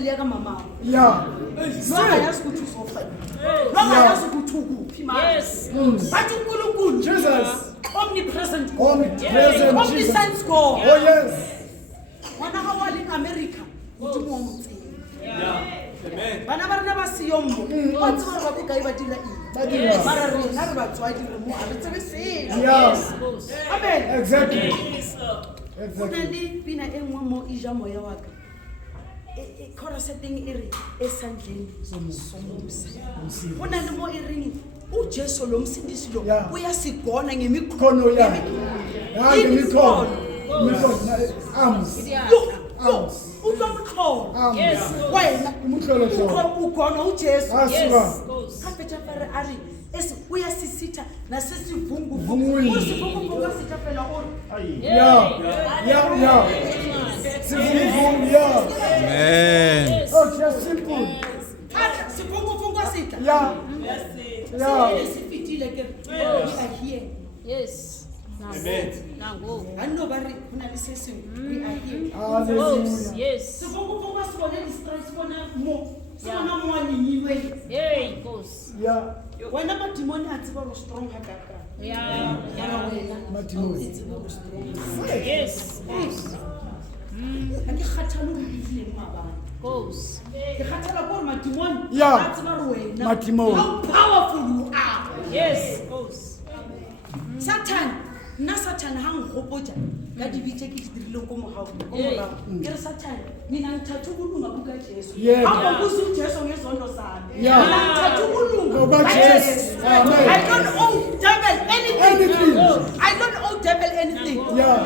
liaka mama. Yeah. Noma yazi ukuthi uzofa. Noma yazi ukuthi ukuphi manje. Yes. Bathi uNkulunkulu Jesus. Omnipresent. Omnipresent. Omniscience God. Oh yes. Wana ka wali America. Uthi mo motsi. Yeah. Amen. Bana ba rena ba siyo mo. Ba tswa ba ka iba dila eng. Yes. Ba re rena re ba tswa di mo a re tsebe se. Yeah. Amen. Exactly. Finally pina e nngwe mo ija moya wa ka. E chorus setting e re esandleni somusa. Bona le mo e reng uJesu lo msindisi lo uyasigona ngemikhono yakhe. Ngemikhono. Arms. Utlwa Yes. wena Umhlolo lo. ugona uJesu. Asuka. Kapeta fare ari uyasisitha nasesivungu Vungwini. usivungu ngasitha phela or Yeah. Sivungu, yeah. Amen. Oh, just simple. athi sivungu asitha Yeah. sifitile ke we are here. Yes. Amen. Nango. Anno ba re hona le se seng we are here. Hallelujah. Yes. Sivungu asibone distress bona mo sona mo alinyiwe. Hey, goes. Yeah. Wena madimoni a tseba go strong hakaka. Yeah. Madimoni. Yes. Ha ke kgathalo go ile mabana. Goes. Ke kgathala gore madimoni Yeah. a tseba re wena. Madimoni. How powerful you are. Yes. Goes. Satan ha ngopotsa ka dibitse ke dirileng ko mogao ko morao ke re Satan mina ngithatha ukulunga kuka Jesu Yeah. awukuze uJesu ngezondo zami Yeah. mina ngithatha ukulunga Ngoba Jesu. Amen. I don't owe devil anything. I don't owe devil anything. Yeah.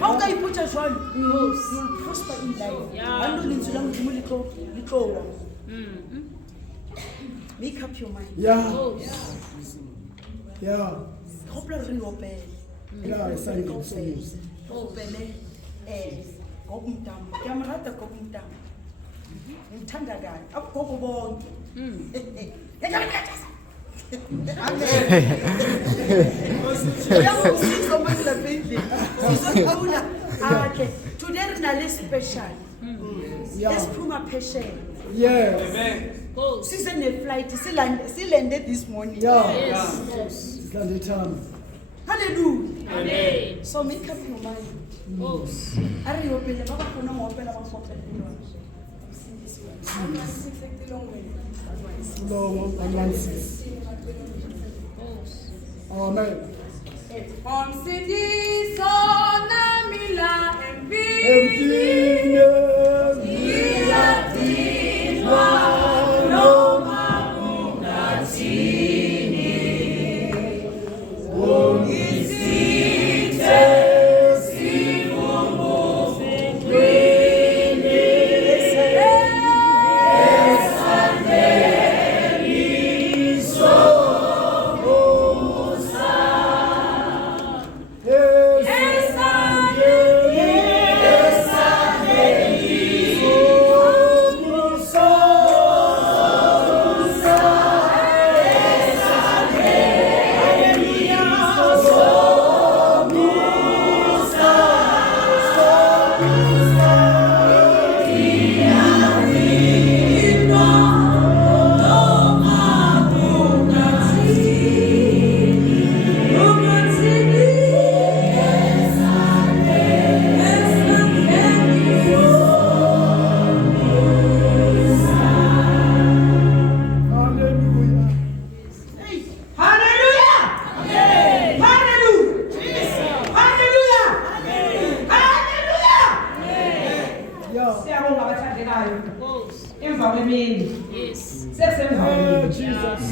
How can you put a joy? You'll prosper in life. I know lentswe la modimo le tlo wa. Make up your mind. Yeah. Yeah. Hopla re opele. Yeah, esandleni somusa. Opele gokumntamo. Ngiyamrata gokumntamo. Ngithanda kahle. Abugogo bonke. Today rena le special. Let's prove patient. Yes. Amen. Season a flight. She landed this morning. Yeah. Yes. It's like the time. Hallelujah. Amen. So make up your mind. Goes. Are you open? Baba kona mo opela ba fopela. Long 116. Amen.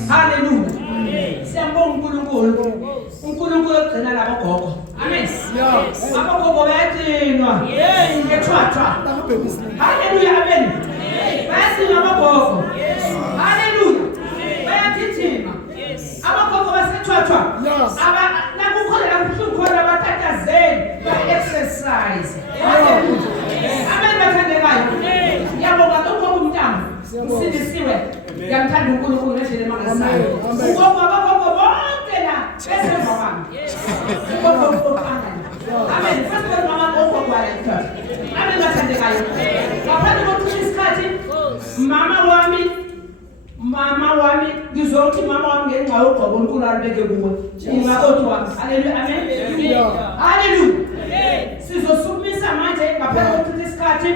Hallelujah. Siyambonga uNkulunkulu. uNkulunkulu ogcina labo gogo. Amen. Abogogo bayagcinwa. Ethwathwa. Hallelujah. Amen. Bayagcinwa abogogo. Hallelujah. Bayagijima. Abogogo basethwathwa. Nakukhona la kuhlungu khona batatazeni ba-exercise. Hallelujah. Amen. Bathandekayo. Ngiyabonga lokho kumntamo. Usindisiwe. Ngiyamthanda uNkulunkulu ngendlela emangazayo. Ugogo abagogo bonke la besemva kwami. Amen. First of all, mama gogo kwala. Amen. Bathandekayo. Ngaphandle Uzothi mama wami ngenxa yogqobo uNkulunkulu alibeke kuwe. Umakoti wami. Haleluya. Amen. Haleluya. Sizosukumisa manje ngaphakathi kokuthi isikhathi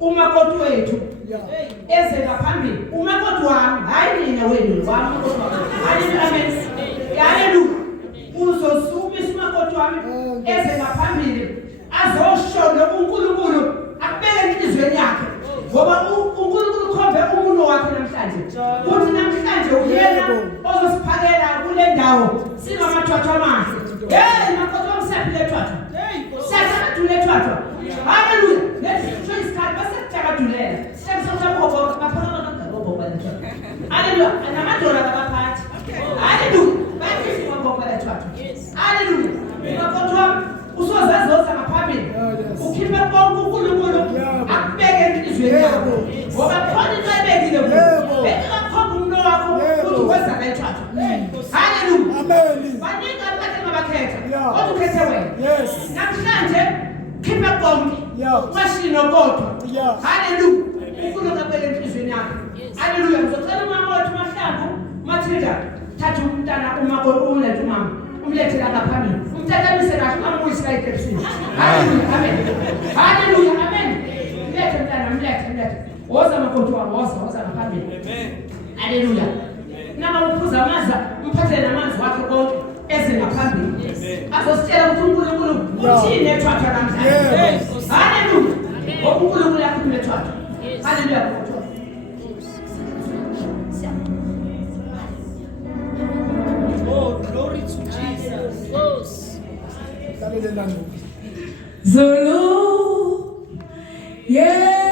umakoti wethu eze ngaphambili. Umakoti wami hayi mina wenu wami. Haleluya. Amen. Haleluya. Uzosukumisa umakoti wami eze ngaphambili azosho lo uNkulunkulu akubeke inhlizweni yakhe. Ngoba uNkulunkulu khombe umuntu wakhe namhlanje. Uthi namhlanje uyena ozosiphakela kule ndawo sinamathwathwa amahle. Hey makoti wamsephile thwathwa. Siyathathula thwathwa. Haleluya. Let's show isikhathi basethathula. Siyabona ngoba baphakama kangabobo bani. Haleluya. Anamadolo akaphathi. Haleluya. Bathi ngoba thwathwa. Haleluya. Makoti wami usozazoza ngaphambili. Ukhiphe konke uNkulunkulu akubeke inhlizweni yakho. Ngoba khona into ebekile kuwe. Bekakhomba umno wakho ukuthi wenza la ithwathwa. Haleluya. Amen. Baningi abakade ngabakhetha. Kodwa ukhethe wena. Yes. Namhlanje khiphe konke. Washino kodwa. Haleluya. uNkulunkulu akubeke inhlizweni yakho. Haleluya. Ngizocela umama wethu Mahlangu Matilda thatha umntana umakoti umlethe umama. Umlethe la ngaphambili. Umtatamise kahle amuyise ekepsini. Haleluya. Amen. Haleluya. Amen. Mlethe mntana mlethe. Woza makoti wami woza ngaphambili. Amen. Haleluya. Nama uphuza amaza umphathele namanzi wakhe konke eze ngaphambili. Azositshela ukuthi uNkulunkulu uthini ethwathwa namhlanje. Haleluya. Ngoba uNkulunkulu yakhuluma ethwathwa. Haleluya. Oh, glory to Jesus. Zulu, yeah,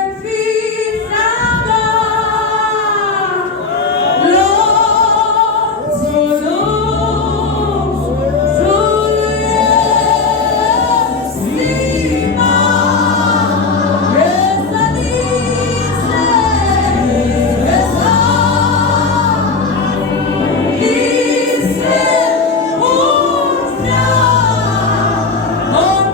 Oh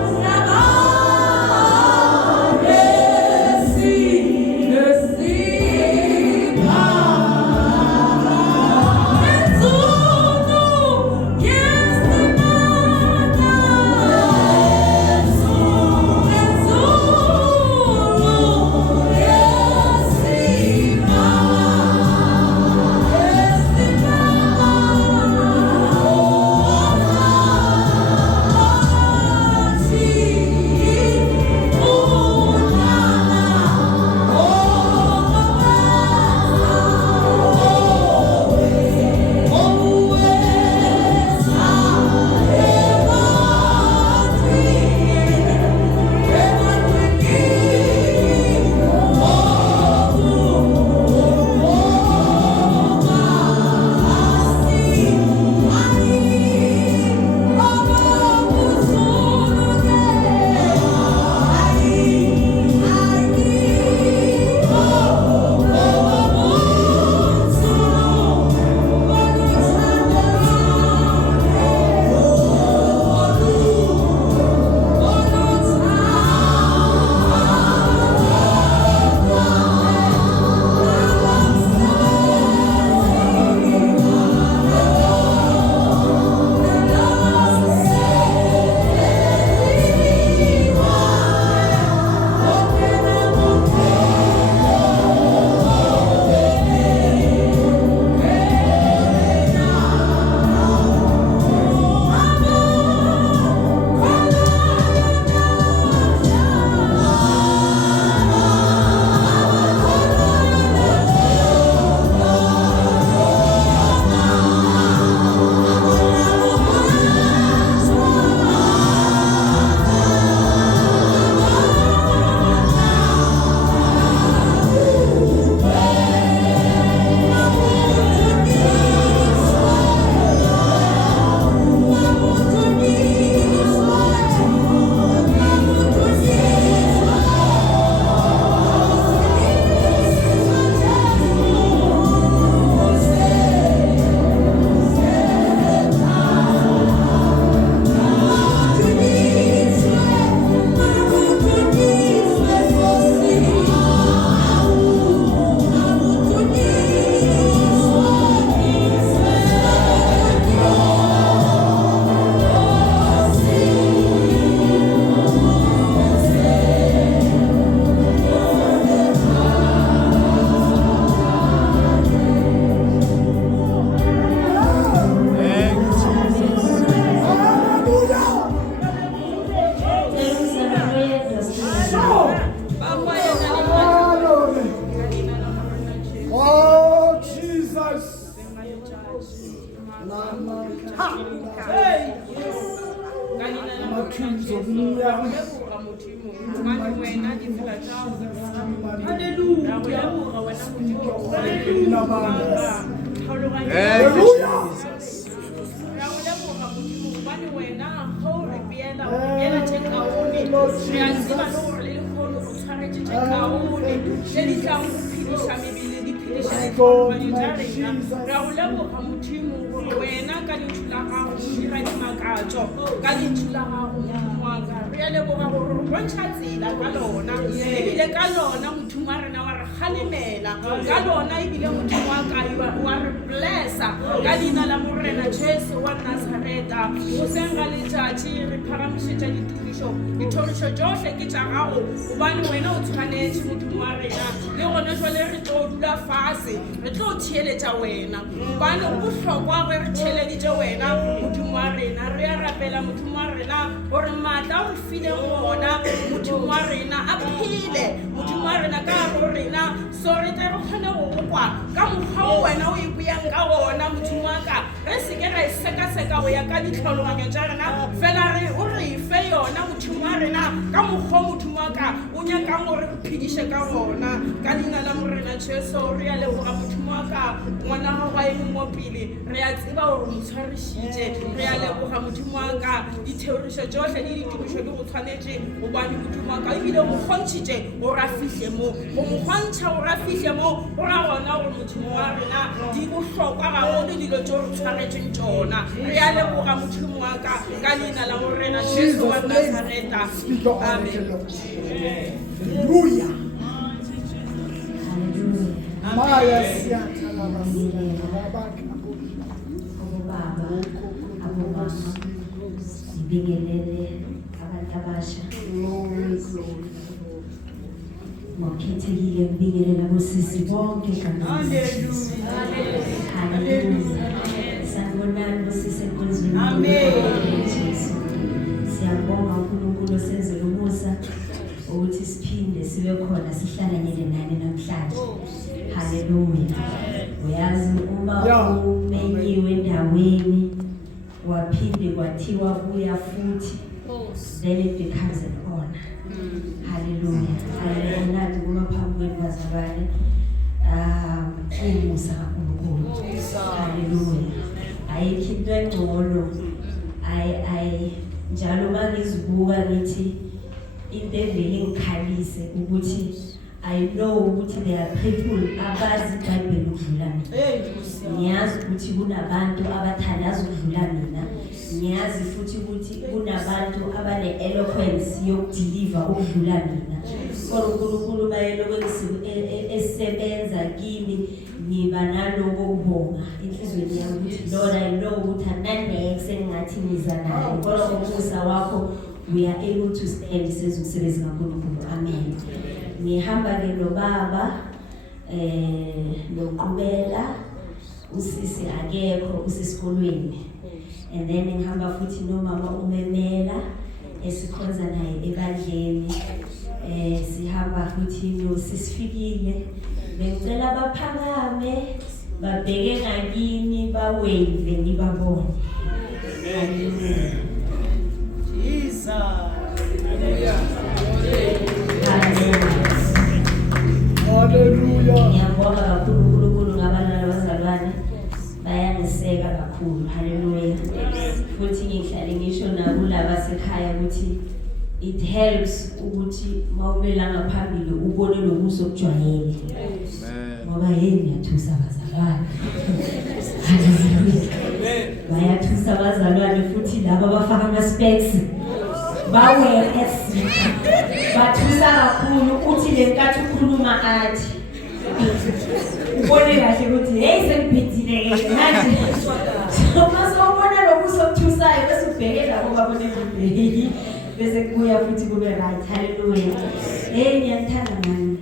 Modimo mane wena di fela tsa haleluya ra leboga wena Modimo haleluya ra leboga Modimo mane wena go re biela tekaone re a tseba le gore le lekgono go tshwaretse tekaone le di tlang go phedisha mebele di phedisha ditlhophanyo tsa rena ra go leboga Modimo gore wena ka lentšu la gago o dira dimakatso ka lentšu la gago moaka re a leboga gore re bontšha tsela ka lona ebile ka lona Modimo wa rena wa re galemela ka lona ebile Modimo wa ka wa re blessa ka leina la morena Jesu wa Nazareta go seng ga letšatši re phagamišetša dithorišo tšohle ke tša gago gobane wena o tshwanetse Modimo wa rena le gone jwale re tlo dula fase re tlo theeletša wena gobane go bohlokwa ge re theeleditše wena Modimo wa rena re a rapela Modimo wa rena gore maatla o re file gona Modimo wa rena a phele Modimo wa rena ka gare go rena so re tle re kgone go gokwa ka mokgwa o wena o ipeang ka gona Modimo wa ka re seke ra e sekaseka go ya ka ditlhologanyo tša rena fela o re ife yona Modimo wa rena ka mokgwa Modimo wa ka o nyakang gore re phediše ka gona ka leina la morena Jesu re a leboga Modimo wa ka ngwana gago a eme mo pele re a tseba gore mo tshwarišitše re a leboga Modimo wa ka ditheorišo tšohle le ditumišo di go tshwanetse gobane Modimo wa ka ebile mo kgontšhitše gore a fihle mo go mo kgontšha gore a fihle mo go ra gona gore Modimo wa rena di bohlokwa gagolo dilo tšeo re tshwaretšeng tšona re a leboga Modimo wa ka ka leina la morena Jesu wa Nazareta amen. Hallelujah. Maya siyathala basina babakhe Baba, abomama, sibingelele abantu abasha. Ngokhethekile ngibingelela bosisi bonke haleluya haleluya. Sanibonani bosisi enkonzweni. Amen. Jesu. Siyabonga uNkulunkulu osenzele umusa ukuthi siphinde sibe khona sihlanganyele nani namhlanje. Haleluya. Uyazi uma umenyiwe endaweni waphinde kwathiwa kuya futhi then it becomes an honor. Haleluya. Haleluya kuma phambi kwenu bazalwane. Umusa kaNkulunkulu. Haleluya. Ayikho into engcono. Njalo mangizibuka ngithi into evele ngikhalise ukuthi I know ukuthi there are people abazi iBhayibheli ukudlula mina. Ngiyazi ukuthi kunabantu abathandaza ukudlula mina. Ngiyazi futhi ukuthi kunabantu abane-eloquence yokudeliver ukudlula mina. Kodwa uNkulunkulu bayelo esebenza kimi ngiba naloko ukubonga enhlizweni yami ukuthi Lord I know ukuthi ananeke sengathi niza naye kodwa umusa wakho we are able to stand sezokusebenza kaNkulunkulu. Amen. Ngihamba ke nobaba noqhubela usisi akekho usisikolweni and then ngihamba futhi nomama umemela esikhonza naye ebandleni sihamba futhi nosisifikile bengicela baphakame babheke ngakini bawave ngibabone. Jesus Hallelujah. Ngiyabonga kakhulu uNkulunkulu ngabantwana bazalwane bayangiseka kakhulu. Hallelujah. Futhi ngihlale ngisho nakulaba sekhaya ukuthi it helps ukuthi mawubela ngaphambili ubone lokuso kujwayele. Ngoba yini ngiyathusa bazalwane. Hallelujah. Bayathusa bazalwane futhi laba abafaka ama-specs bawe bathusa kakhulu uthi lenkathi ukhuluma athi ubone kahle ukuthi hey sengibhedile manje masawubona lokuso kuthusayo bese ubhekela ngoba babone ukuthi bese kuya futhi kube right. Hallelujah. Hey ngiyathanda mani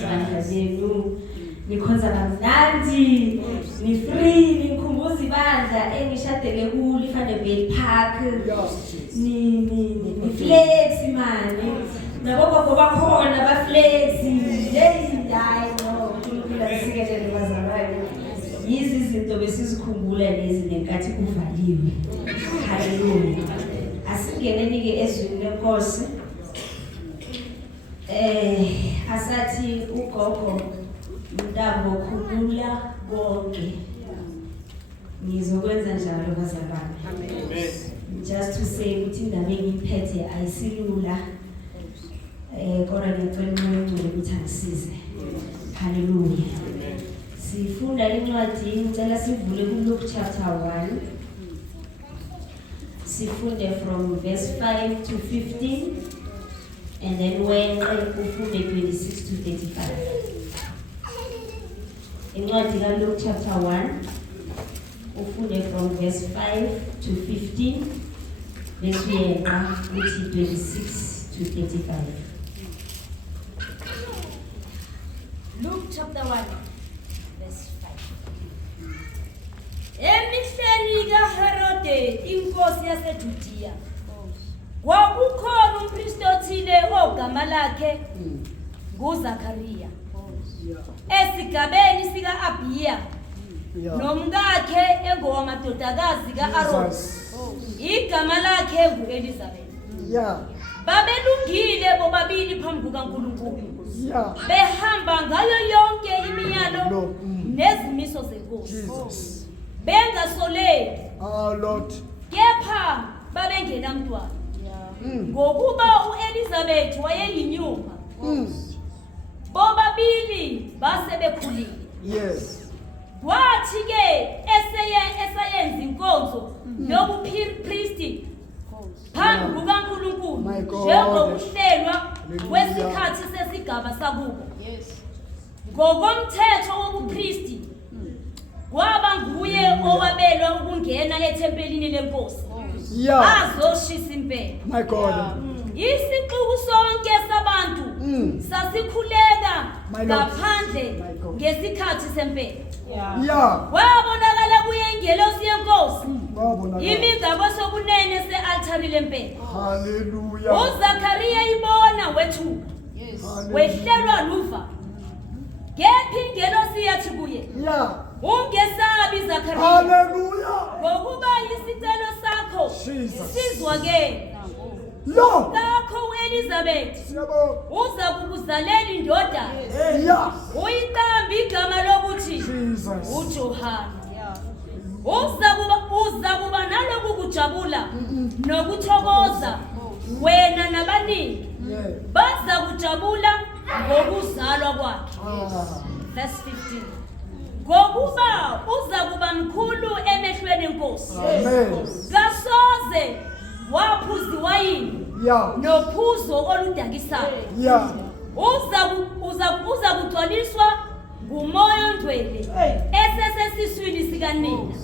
sandla zenu nikhonza kamnandi ni free nikhumbuza ibandla engishadele kulo iFanderbilt Park ni flex mani nabo bakhona ba flex hey hayi no kulula sikelele bazalwane yizi izinto besizikhumbula lezi lenkathi kuvaliwe. Hallelujah. Asingeneni ke ezweni lenkosi bathi ugogo mntabo khulula konke. Ngizokwenza njalo bazalwane. Amen. Just to say ukuthi indaba engiphethe ayisilula. Kodwa ngicela uNkulunkulu ukuthi angisize. Hallelujah. Sifunda incwadi ngicela sivule kuLuke chapter 1. Sifunde from verse 5 to 15 and then when ufunde 26 to 35. Incwadi kaLuke chapter 1 ufunde from verse 5 to 15 bese uyeqa uthi 26 to 35. Luke chapter 1, verse 5. Emihleni kaHerode inkosi yaseJudiya kwakukhona umpristi othile ogama lakhe nguZakhariya esigabeni sika-Abiya nomkakhe engowamadodakazi ka-Aroni igama lakhe ngu-Elizabeth. Babelungile bobabili phambi kukaNkulunkulu behamba ngayo yonke imiyalo nezimiso zenkosi bengasoleki kepha babengenamntwana ngokuba u-Elizabeth wayeyinyuma bobabili basebekhulile. Kwathi-ke esayenza inkonzo yobupristi phambi kukaNkulunkulu njengokuhlelwa kwesikhathi sesigaba sakubo ngokomthetho wobupristi kwaba nguye owabelwa ukungena ethempelini lenkosi azoshisa impela. Isixuku sonke sabantu sasikhuleka ngaphandle ngesikhathi sempela. Kwabonakala kuye ingelosi yenkosi imi ngakwesokunene se-altari lempela. uZakhariya ibona wethuka wehlelwa luva. Kepha ingelosi yathi kuye, ungesabi Zakhariya, ngokuba isicelo sakho sizwakele. Kakho u-Elizabeth uza kukuzalela indodana uyiqambe igama lokuthi uJohana. Uza kuba naloku kujabula nokuthokoza, wena nabaningi baza kujabula ngokuzalwa kwakhe. Verse 15. Ngokuba uza kuba mkhulu emehlweni enkosi. Kasoze waphuza iwayini nophuzo oludakisayo. Uza kugcwaliswa ngumoya ongcwele esesesiswini sikanina.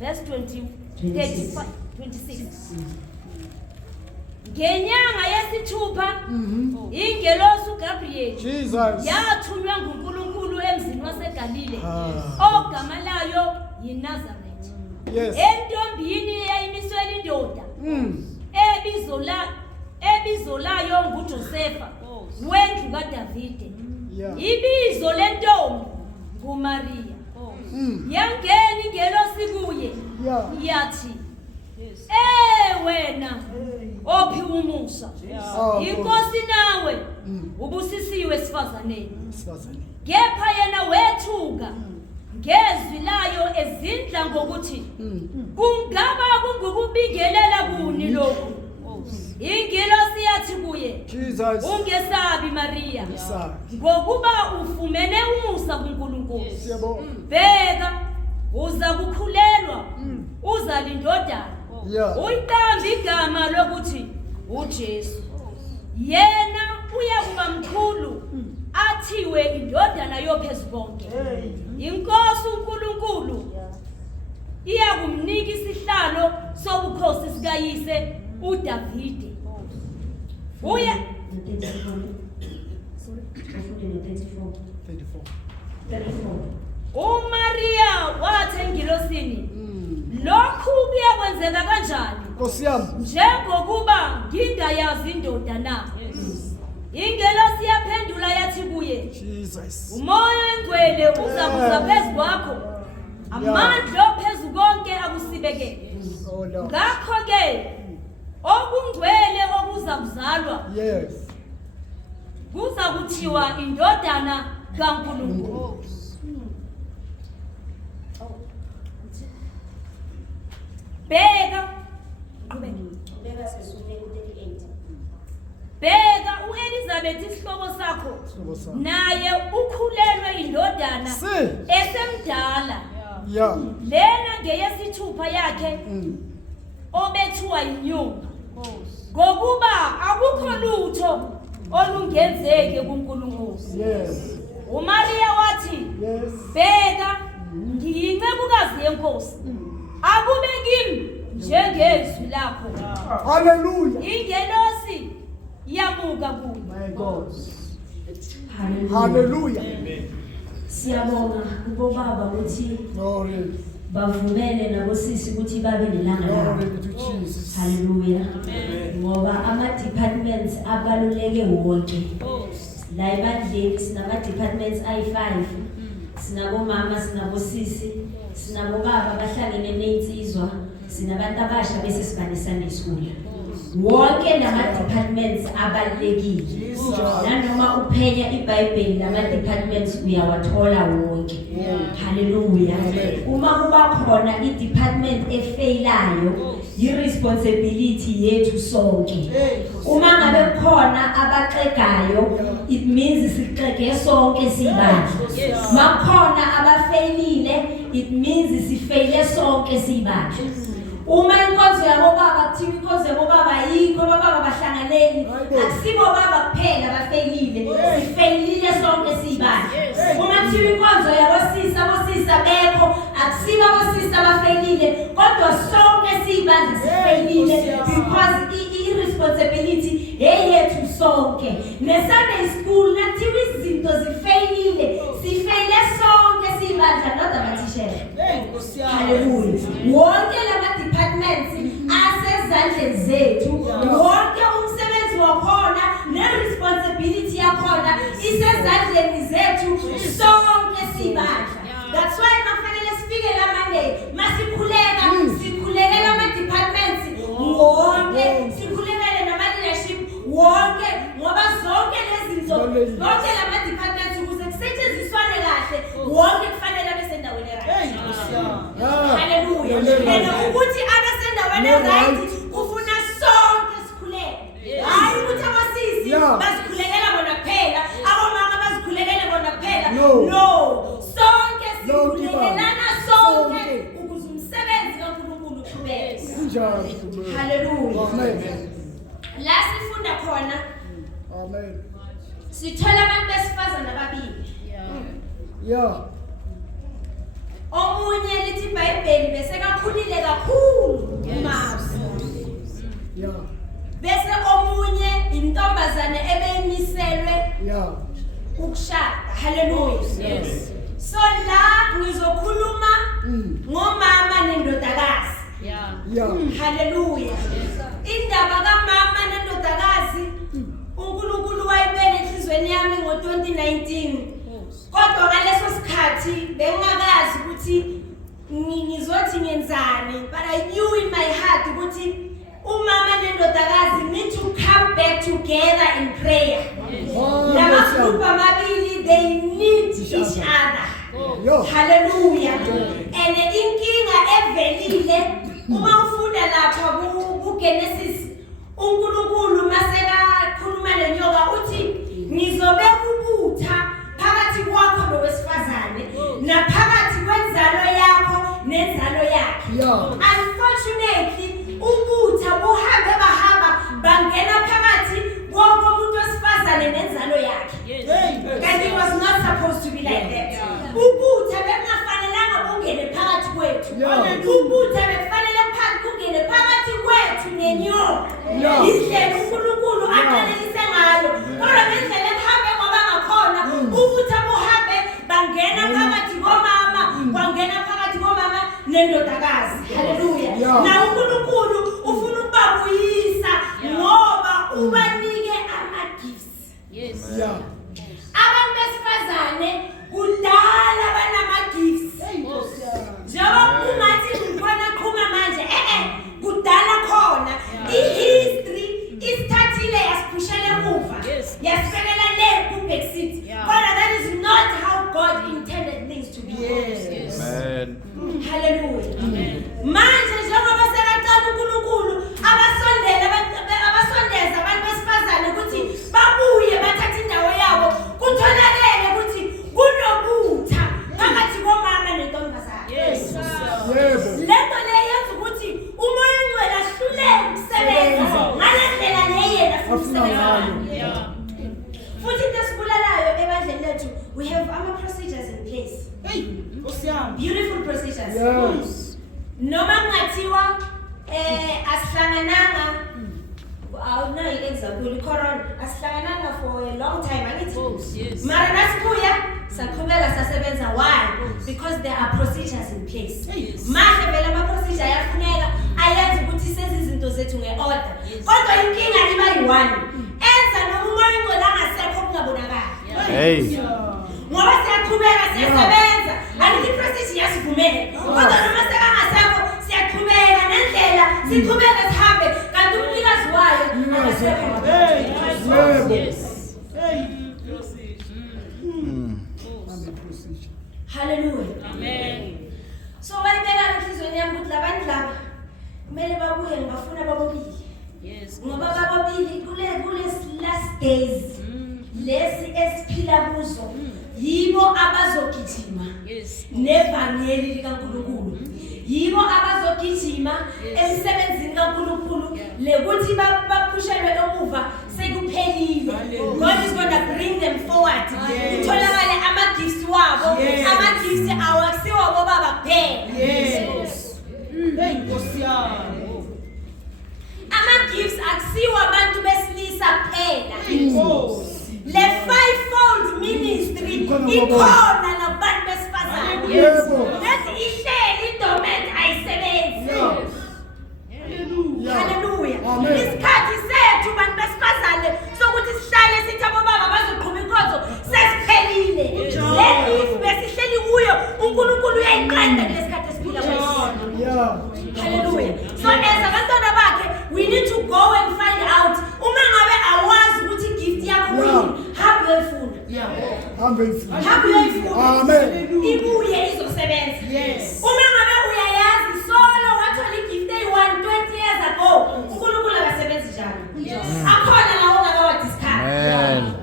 Verse 26. Ngenyanga yesithupha ingelosi uGabriel yathunywa nguNkulunkulu emzini waseGalile ogama layo yiNazaretha. Entombini eyayimiswela indoda ebizo layo nguJosefa wendlu kaDavide. Ibizo lentombi nguMaria. Yangena ingelosi kuye yathi, wena ophiwa umusa, inkosi nawe ubusisiwe esifazaneni. Kepha yena wethuka ngezwi layo ezindla ngokuthi kungaba kungukubingelela kuni lokhu. Ingelosi yathi kuye, ungesabi Maria, ngokuba ufumene umusa kuNkulunkulu. Bheka, uza kukhulelwa uzale indodana, uyiqambe igama lokuthi uJesu. Yena uyakuba mkhulu athiwe indodana yophezukonke. Inkosi uNkulunkulu iyakumnika isihlalo sobukhosi sikayise uDavide. uMaria wathi engilosini, lokhu kuyakwenzeka kanjani njengokuba ngingayazi indoda na? Ingelosi yaphendula yathi kuye, umoya engcwele uza kuza phezu kwakho, amandla ophezu konke akusibekele. Ngakho-ke okungcwele okuza kuzalwa uma kuthiwa indodana kaNkulunkulu. Bheka Bheka uElizabeth isihlobo sakho naye ukhulelwe indodana esemdala. Yeah. Lena ngeyesithupha yakhe obethuwa inyungu. Ngokuba akukho lutho olungenzeke kuNkulunkulu. Yes. uMaria wathi, Yes. bheka ngiyincebukazi yenkosi. Akube kimi njengezwi lakho. Hallelujah. Ingelosi yamuka kuyo. My God. Hallelujah. Hallelujah. Siyabonga kubo baba ukuthi Glory. bavumele nabosisi ukuthi babe nelanga labo. Glory to Jesus. Hallelujah. Ngoba ama departments abaluleke wonke. La ebandleni sinama departments ayi5. Sinabomama, sinabosisi, sinabobaba abahlangene neinsizwa, sinabantu abasha bese sibanisana school. Wonke lama departments abalulekile. Nanoma uphenya iBhayibheli lama departments uyawathola wonke. Hallelujah. Uma kuba khona idepartment efailayo, irresponsibility yethu sonke. Uma ngabe khona abaxegayo, it means sixege sonke sibandla. Makhona abafailile, it means sifaile sonke sibandla. Uma inkonzo yabo baba kuthiwa inkonzo yabo baba yikho baba bahlanganeni, akusibo baba kuphela bafailile, sifailile sonke sibandla. Uma kuthiwa inkonzo yabo sisa bekho, akusibo abosisa bafailile, kodwa sonke sibandla sifailile because irresponsibility yethu sonke. Ne-Sunday school nathiwa izinto zifailile, sifaile sonke sibandla not abathishela. Hallelujah. Wonke lama departments asezandleni zethu, wonke umsebenzi wakhona ne-responsibility yakhona isezandleni zethu sonke sibandla. That's why mafanele sifike la Monday masikhuleka sikhulekela ama departments wonke, sikhulekele nama leadership wonke ngoba zonke lezi zinto zonke lama departments ukuze kusetshenziswane kahle wonke kufanele abe sendaweni right. Hallelujah. And ukuthi abe sendaweni right ufuna sonke sikhuleke. Hayi ukuthi abasisi basikhulekela bona kuphela, abomama basikhulekele bona kuphela. No. Sonke sikhulekelana sonke ukuze umsebenzi kaNkulunkulu uqhubeke. Hallelujah. Amen. La sifunda khona Amen. sithola abantu besifazana ababili. Yeah. Omunye lithi iBhayibheli bese kakhulile kakhulu uMazi. Yeah. Bese omunye intombazane ebeyimiselwe Yeah. ukushada. Hallelujah. Yes. So la ngizokhuluma ngomama nendodakazi. Yeah. Hallelujah. Indaba kaMama nendodakazi uNkulunkulu wayibeka enhlizweni yami ngo2019. Kodwa ngaleso sikhathi bengakazi ukuthi ngizothi ngenzani, but I knew in my heart ukuthi umama nendodakazi need to come back together in prayer. Lama group amabili they need each other. Hallelujah. And inkinga evelile uma ufunda lapha kuGenesis uNkulunkulu maseka khuluma lenyoka uthi ngizobeka ubutha phakathi kwakho nowesifazane naphakathi kwenzalo yakho nenzalo yakhe. Unfortunately ubutha buhambe bahamba bangena phakathi komuntu wesifazane nenzalo yakhe. And it was not supposed to be like that. Ubutha bekungafanelanga bungene phakathi kwethu. Ubutha bekufanele bungene phakathi kwethu nenyoka. Indlela uNkulunkulu aqalelise ngayo. Kodwa ngendlela ehambe ngoba ngakhona ubutha buhambe bangena phakathi komama, bangena phakathi komama nendodakazi. Hallelujah. Na uNkulunkulu ufuna ukubabuyisa ngoba ubanike ama-gifts. Yes. Yeah. Abantu besifazane kudala banama-gifts. Njengoba kungathi ngibona qhuma manje kudala khona i-history isithathile yasiphushela emuva. Yasibelela le backseat. But that is not how God intended things to be. Yes. Amen. Hallelujah. Manje njengoba sekaqala uNkulunkulu abasondeza abantu besifazane ukuthi babuye bathathe indawo yabo kutholakele ukuthi kunobutha phakathi komama nentombazane. Yes. Lento le yenza ukuthi umoya ongcwele ahluleke ukusebenza ngale ndlela leyena futhi into esibulalayo ebandleni lethu, we have our procedures in place. Beautiful procedures. Yes. Noma kungathiwa asihlangananga awunayo example corona asihlangananga for a long time angithi mara nasibuya saqhubeka sasebenza. Why? Because there are procedures in place. Manje vele ama procedure ayafuneka ayenza ukuthi senze izinto zethu ngeorder. Kodwa inkinga iba yi-one. Enza noma umoya ongcwele angasekho kungabonakala. Hey. Ngoba siyaqhubeka siyasebenza angithi procedure yasivumela. Kodwa noma sekangasekho siyaqhubeka nendlela siqhubeka sihambe kanti umnikazi wayo angasekho. Hallelujah. Amen. So wayibeka enhlizweni yami ukuthi labantu laba kumele babuye ngibafuna babobili. Yes. Ngoba babobili kule last days lesi esiphila kuzo yibo abazogijima nevangeli likaNkulunkulu. Yibo abazogijima emsebenzini kaNkulunkulu lekuthi bapushelwe emuva sekuphelile. God is going to bring them forward. Utholakale ama-gifts wabo. Ama-gifts awasiwo bobaba kuphela. Ama-gifts akusiwo abantu besilisa kuphela. Le fivefold ministry ikhona nabantu besifazane. Lethi ihleli idomain ayisebenzi. Hallelujah. Isikhathi sethu bantu besifazane sokuthi sihlale sithi abobaba bazoqhuma inkonzo sesiphelile. Lethi besihleli kuyo uNkulunkulu uyayiqenda kulesikhathi esiphila kuso. Hallelujah. So as abantwana bakhe we need to go and find out uma ngabe awazi ukuthi gift yakho yini habu uyifuna. Habu uyifuna. Amen. Ibuye izosebenza. Uma ngabe uyayazi solo wathola igift eyi-1 20 years ago uNkulunkulu akasebenzi njalo. Akhona lawo ngakawa discard.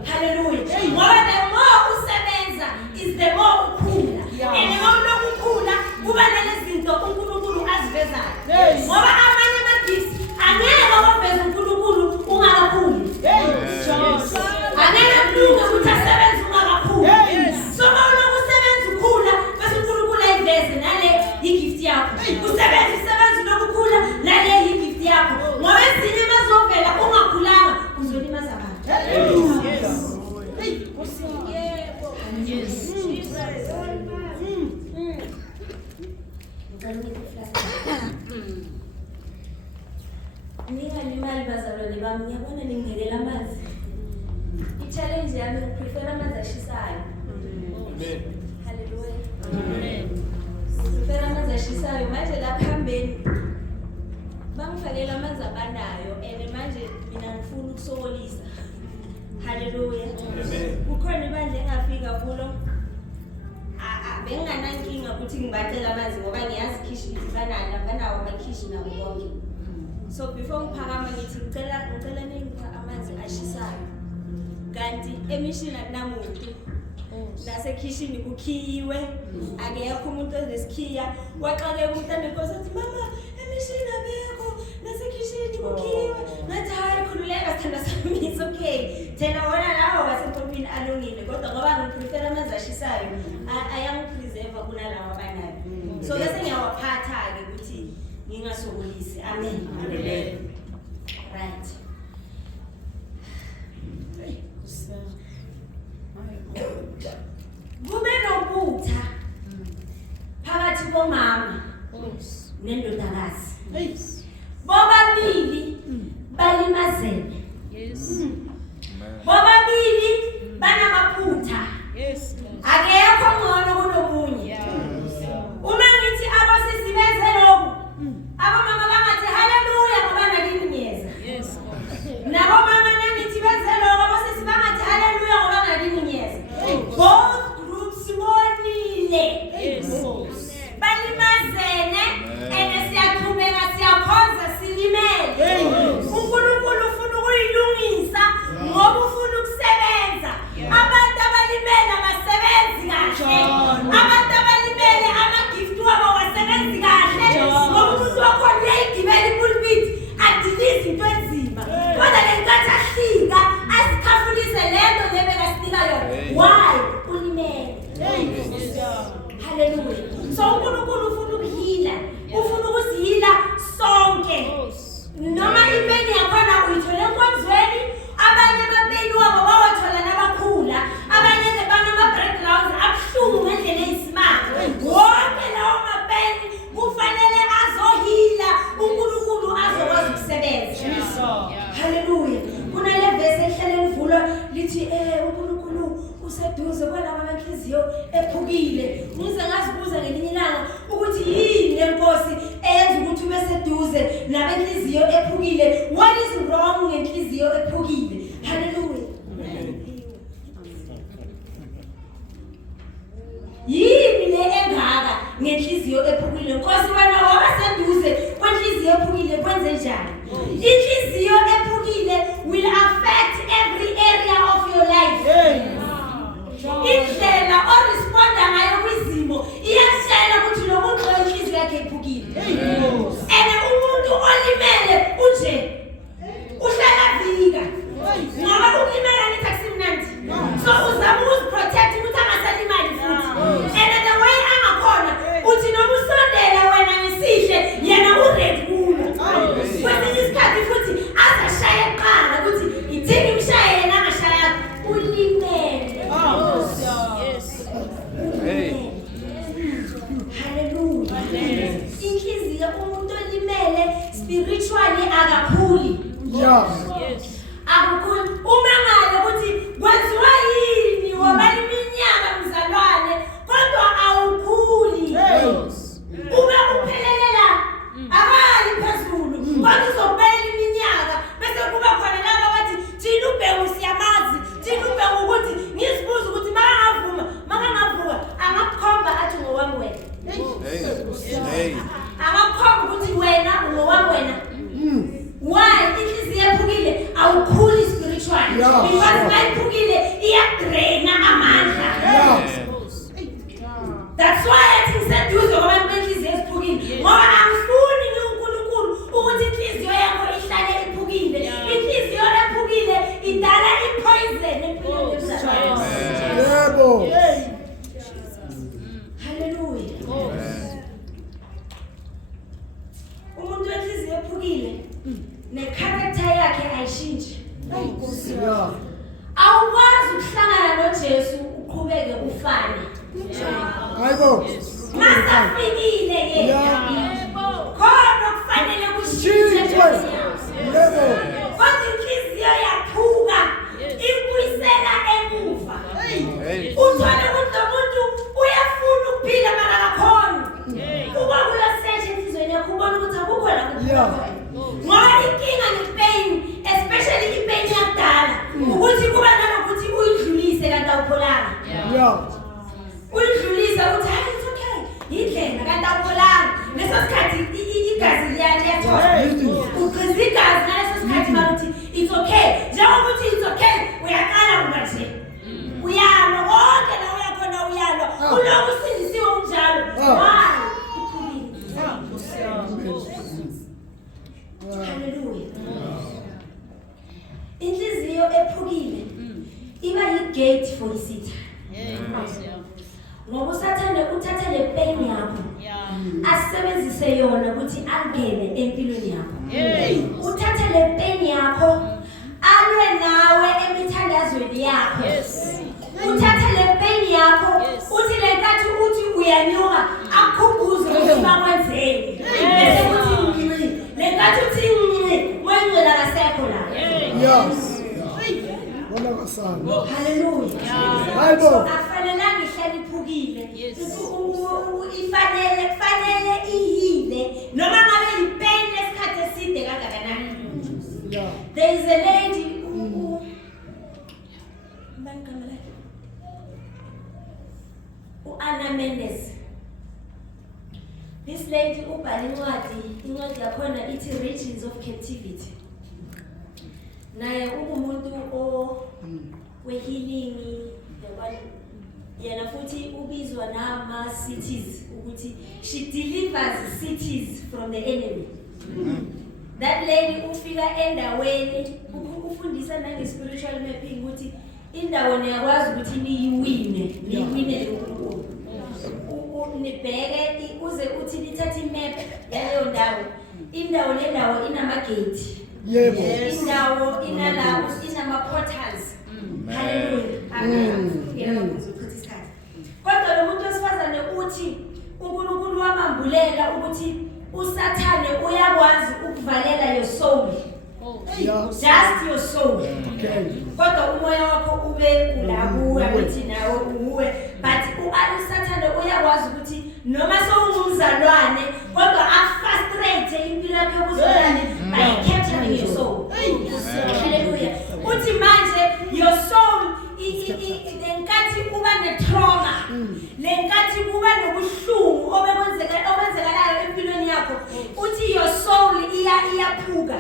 Hallelujah. Ngoba the more usebenza is the more ukhula. And the more ukhula kuba nalezinto uNkulunkulu azivezayo. Ngoba amanye ama-gifts angeke baveze uNkulunkulu ungakakhuli. Angeke kulunge ukuthi asebenze ungakakhuli. So mawuloku usebenza ukhula bese uNkulunkulu ayiveze nale yi-gift yakho. Usebenza lokukhula nale yi-gift yakho. Ngoba ezinye bazovela ungakhulanga uzolimaza abantu. Ningalimali bazalwane bami, ngiyabona ningekela amanzi. I-challenge yami ngiprefer amanzi ashisayo. Hallelujah. Ngiprefer amanzi ashisayo. Manje la phambeni bangifakela amanzi abanayo and manje mina ngifuna ukusokolisa. Hallelujah. Kukhona ibandla engafika kulo. Benginganankinga ukuthi ngibacela amanzi ngoba ngiyazi ikhishi banawo amakhishi nabo bonke. So before ngiphakama ngithi ngicela ningipha amanzi ashisayo. Kanti emishini akunamuntu. Nasekhishini kukhiyiwe. Akekho umuntu ozesikhiya. Waxakeka umntana enkosi athi mama emishini abekho nasekhishini kukhiyiwe. Ngathi hayi khululeka sithanda sami it's okay. Thena wona lawo wasentompini alungile kodwa ngoba ngiprefer amanzi ashisayo ayangipreserve kunalawo abanayo. So bese ngiyawaphatha ke ukuthi ngingasokolisi. Amen. Right. Kube nobutha phakathi komama nendodakazi. Bobabili balimazene. Bobabili banamaphutha. Akekho ngcono kunomunye. Uma ngithi abasisi benze lokhu abamama bangathi haleluya ngoba nalininyeza. Nabo mama nangithi benze lokhu abasisi bangathi haleluya ngoba nalininyeza. ephukile ngize ngazibuza ngelinye ilanga ukuthi yini lenkosi eyenza ukuthi ube seduze nabenhliziyo ephukile. What is wrong ngenhliziyo ephukile? Hallelujah. Yini le engaka ngenhliziyo ephukile? Nkosi wena waba seduze kwenhliziyo ephukile kwenze njani? Inhliziyo ephukile will affect every area of your life. Indlela oresponda ngayo kwizimo iyashela ukuthi lo muntu inhliziyo yakhe ephukile. And umuntu olimele unje uhlala vika. Ngoba ukulimala nithi akusimnandi. So uzama ukuziprotect ukuthi angasalimali futhi. And the way angakhona uthi noma usondela wena ngesihle yena uready kulo. Kwesinye isikhathi futhi azashaya eqala ukuthi idinga imshaye yena angashaya ulimele. Hallelujah. Inhliziyo umuntu olimele spiritually akakhuli. Akukhuli uma ngabe ukuthi kwenziwa yini wobani iminyaka mzalwane kodwa awukhuli. Ube uphelelela akali phezulu kodwa uzobela iminyaka bese kuba khona laba bathi thina ubhemu siyamazi thina ubhemu ukuthi ngisibuza ukuthi makangavuka angakukhomba athi ngowami wena. Angakukhomba ukuthi wena ngowami wena. Why? Inhliziyo ephukile awukhuli spiritually. Because mayiphukile iyadraina amandla. That's why I think seduze ngoba inhliziyo ephukile. Ngoba angifuni uNkulunkulu ukuthi inhliziyo yakho ihlale iphukile. Inhliziyo ephukile idala ipoison empilweni yakho. Yebo. Hallelujah. Umuntu wenhliziyo ephukile necharacter yakhe ayishintshe. Awukwazi ukuhlangana noJesu uqhubeke ufane. Hayibo. Masafikile yebo. Khona kufanele kushintshe. Yebo. Kodwa inhliziyo yaphuka ibuyisela emuva. Uthole ukuthi umuntu uyafuna ukuphila mara akakhona. Uba kuyasearch enhlizweni yakho ubona ukuthi akukho la kuphila. Ngoba inkinga nepain, especially ipain yakudala, ukuthi kuba nalokuthi uyidlulise kanti awupholanga. Uyidlulise uthi hayi it's okay. Yindlela kanti awupholanga. Leso sikhathi igazi liyathola. Uqhiza igazi ngaleso sikhathi bathi it's okay. Njengoba uthi it's okay, uyaqala ungathi. Uyalo konke la uyakhona uyalo. Kuloko usindisiwe unjalo. Why? Hallelujah. Inhliziyo ephukile iba yi-gate for isitha. Ngoba usathane uthatha le pain yakho asebenzise yona ukuthi angene empilweni yakho. Uthatha le pain yakho alwe nawe emithandazweni yakho. Uthatha le pain yakho uthi le nkathi uthi uyanyuka akukhumbuze ukuthi bakwenzeni. Bese uthi le nkathi uthi wena akasekho la. Hallelujah. Hayibo. Akufanelanga ihlale iphukile. Kufanele ihile noma ngabe ipain lesikhathi eside kangakanani. There is a lady Anna Mendes. This lady ubhale incwadi yakhona ithi Regions of Captivity. Naye umuntu we-healing yena futhi ubizwa nama cities ukuthi she delivers cities from the enemy. That lady ufika endaweni ufundisa nange spiritual mapping ukuthi indawo niyakwazi ukuthi niyiwine uNkulunkulu. Nibheke uze uthi nithathe imap yaleyo ndawo. Indawo lendawo inamagate. Yebo. Indawo inalawo inama-portals. Hallelujah. Amen. Kodwa lo muntu wesifazane uthi uNkulunkulu wamambulela ukuthi uSathane uyakwazi ukuvalela your soul. Just your soul. Kodwa umoya wakho ube ulakuwa ukuthi nawe uwe but uSathane lenkathi kuba netrauma lenkathi kuba nobuhlungu okwenzekalayo empilweni yakho uthi your soul iyaphuka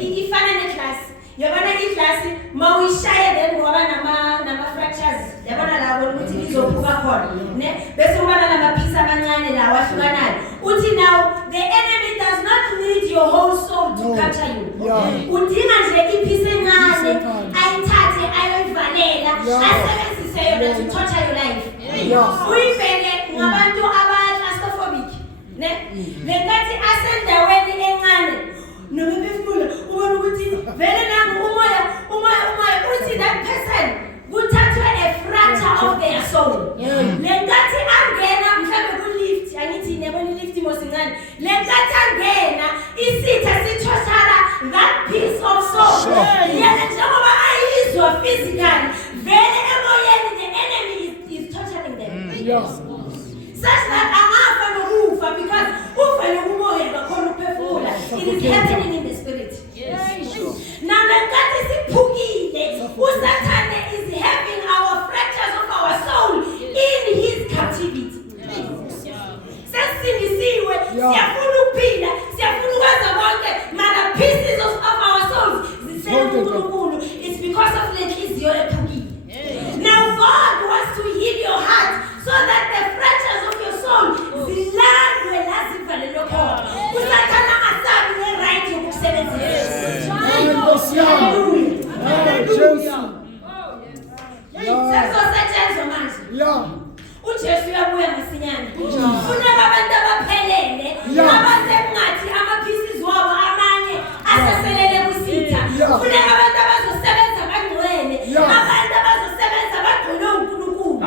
ifana neglass yabona iglass mawishaya then ngoba nama fractures yabona labo ukuthi lizophuka khona ne bese ubana lamaphisi amancane lawa ahlukanayo uthi now the enemy does not need your whole soul to capture you udinga nje iphisi encane ayithathe ayoyivalela asebenzise yona to torture your life uyibheke ngabantu aba-claustrophobic ne lenkathi asendaweni encane nokuphefumula ubona ukuthi vele nangu umoya uthi that person kuthathwe a fracture of their soul lenkathi angena mhlawumbe ku-lift angithi nebona i-lift mosincane lenkathi angena isitha sithoshara that piece of soul yena njengoba ayizwa physically vele emoyeni the enemy is torturing them such that angafa nokufa because ufa nokumoya kakhona ukuphefumula it is happening in the spirit now lenkathi siphukile usathane is having our fractures of our soul in his captivity sesindisiwe siyafuna ukuphila siyafuna ukwenza konke mara pieces of our souls zisenkulunkulu it's because of lenhliziyo ephukile now God wants to heal your heart so that the fractures of your soul zilandwe lazivalelwe khona usathana asabi ne-right yokukusebenzisa sezosetshenzwa manje uJesu uyabuya masinyane funeka abantu abaphelele abasengathi ama-pieces wabo amanye aseselele kusitha funeka abantu abazosebenza bangcwele abantu abazosebenza bagcwele uNkulunkulu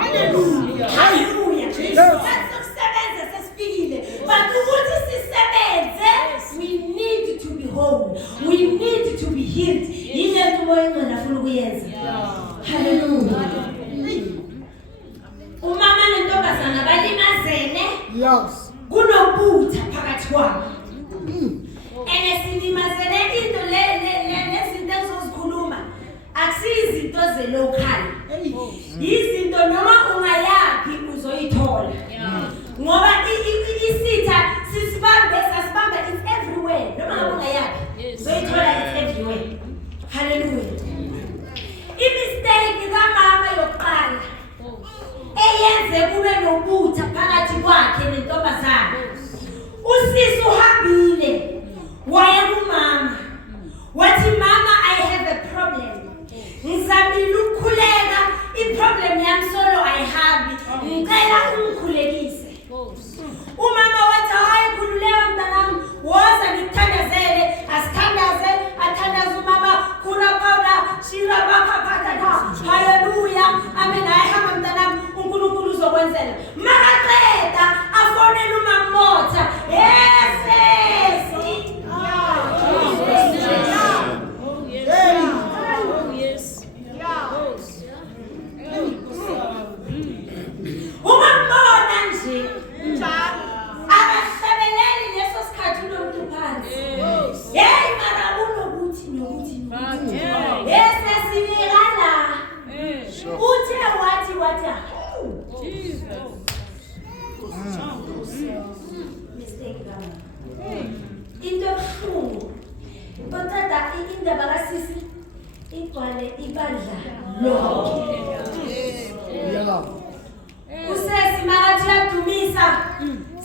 haleluya sasizokusebenza sesifikile but ukuthi sisebenze we need to be whole we need to be healed yile nto umoya engcwele afuna ukuyenza haleluya umama nentombazana balimazene kunobutha phakathi kwabo silimazene into lezinto ezozikhuluma akusiyizinto ze-local yizinto noma ungayaphi uzoyithola ngoba isitha sasibamba it's everywhere noma ngabe ungayaphi uzoyithola it's everywhere haleluya imistake kamama yokuqala eyenze kube nobutha phakathi kwakhe nentombazana usisi uhambile waye kumama wathi mama I have a problem ngizamile ukukhuleka i-problem yami solo ayihambi ngicela ungikhulekise umama wathi hayi khululeka mntanami woza ngikuthandazele asithandaze athandaze umama kura powder shira bakaphatha haleluya amen ayihamba mntanami uNkulunkulu uzokwenzela makaqeda afonela umamotha umambona nje akahlabeleli leso sikhathi unomuntu phansi hey mara unokuthi yesesinikana uthe wathi into ebuhlungu kodwa indaba kasisi igcwale ibandla lonke usesi makathi uyadumisa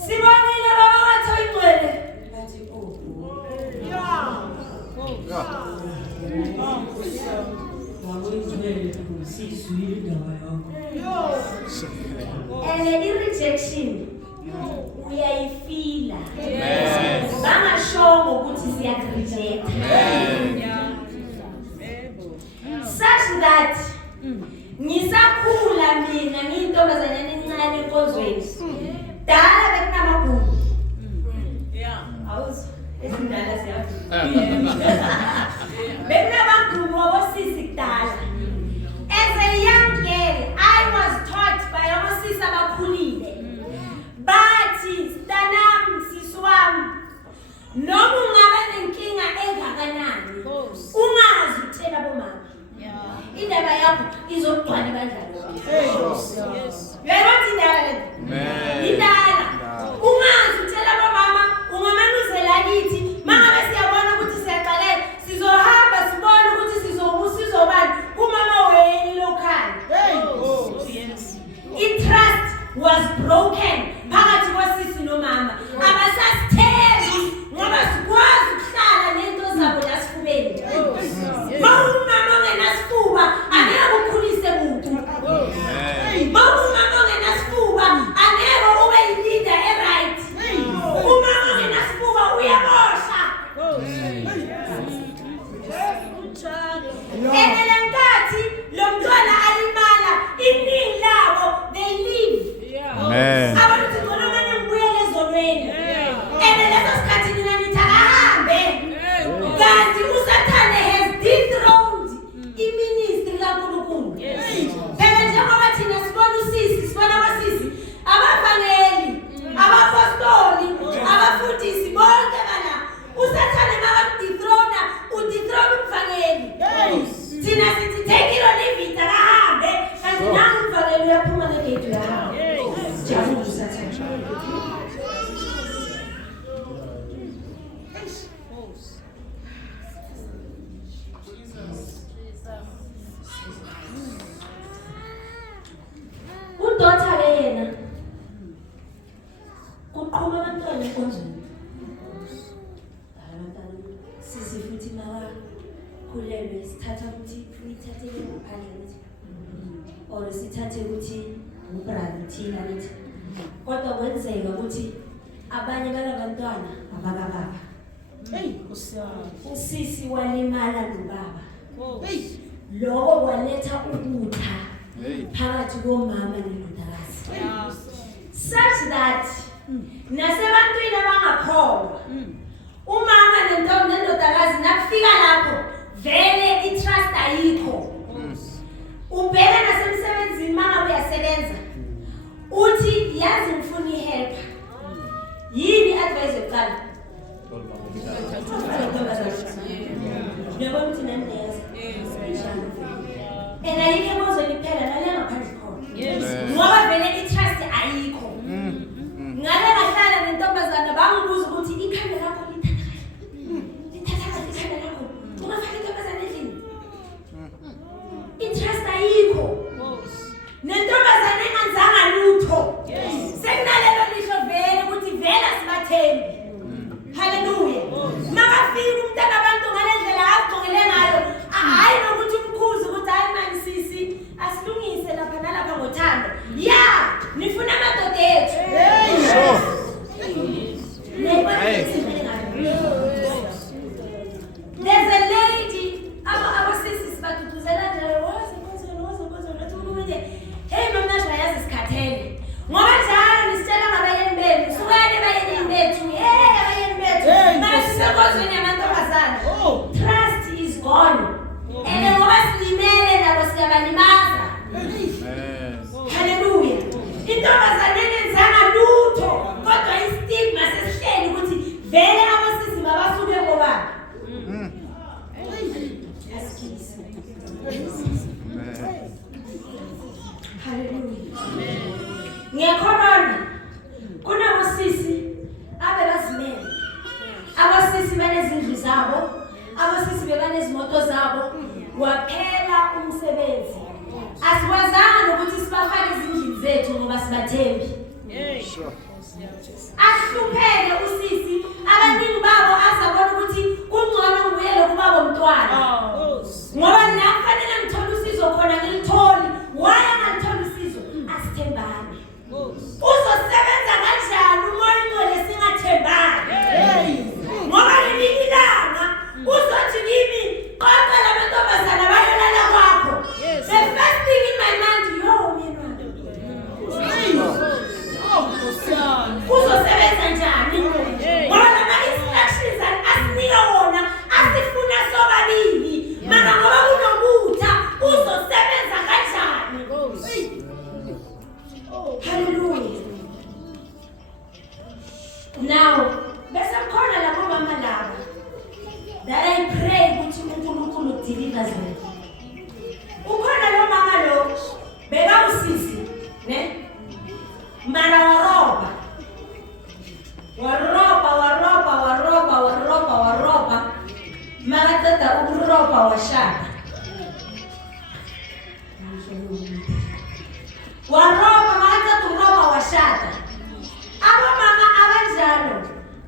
sibonile baba wathi oyingcwele bathi and i-rejection uyayifila bangashongo ukuthi siyakurejecta such that ngisakhula mina ngiyintombazanyana encane enkonzweni dala bekunamagugu awuzwa ezindala bekunamagugu wabosisi kudala as a young girl I was taught by abosisi abakhulile bathi stanam sisi wami noma ungabe nenkinga engakanani ungazi ukutshela bomama indaba yakho izogcwala ibandla izolo sithathe ukuthi ubrother thina nithi kodwa kwenzeka ukuthi abanye balabantwana abakababa Hey, kusiyami. usisi walimala nobaba Hey, lokho kwaletha ubutha Hey. phakathi komama nendodakazi such that nasebantwini abangakholwa umama nendodakazi nakufika lapho vele i-trust ayikho ubheka nasemsebenzini uma uyasebenza uthi yazi ngifuna ihelp yini advice yokuqala uyabona ukuthi nani niyeza and ayikho emozweni nale ngaphandle khona ngoba vele i-trust ayikho ngale ngahlala nentombazana bangibuza ukuthi ikhanda lakho lithatha kahle ikhanda lakho ungafaka intombazana endlini i-trust ayikho nentombazana engenzanga lutho sekunalelo lihlo vele ukuthi vele asibathembi haleluya makafika umntana abantu ngale ndlela agcongele ngayo hayi nokuthi umkhuzi ukuthi hayi mani sisi asilungise lapha nalapha ngothando ya nifuna amadoda ethu there's a lady abasisi sibatutuzela njalo hey mama Nashwa yazi isikhathele ngoba njalo nisitshela ngabayeni benu sukane bayeni bethu hey abayeni bethu masisekozweni yamantombazana trust is gone and ngoba silimele nabo siyabalimaza haleluya intombazana engenzanga lutho kodwa istigma sesihleli ukuthi vele abasisi mabasuke kobaba ngiyakholana kunabosisi abebazimele abosisi banezindlu zabo abosisi bebanezimoto zabo waphela umsebenzi asikwazanga ukuthi sibafake ezindlini zethu ngoba sibathembi ahlupheke usisi abaningi babo azabona ukuthi kungcono ngibuyele kubaba umntwana ngoba la kufanele ngithole usizo khona ngilitholi waya ngalitholi usizo asithembane uzosebenza kanjani umoya ingcwele singathembani ngoba ngelinye ilanga uzothi kimi konke lamantombazana bayolala kwakho the first thing in my mind yo mina uzosebenza njani ngoba lama-instructions asinika wona asifuna sobabili mana ngoba kunobutha uzosebenza kanjani haleluya now bese khona labo mama labo that I pray ukuthi uNkulunkulu udiliver zona ukhona lo mama lo beka usisi ne mara waroba makatata ukuroba washaka waroba makatata uroba washaka abamama abanjalo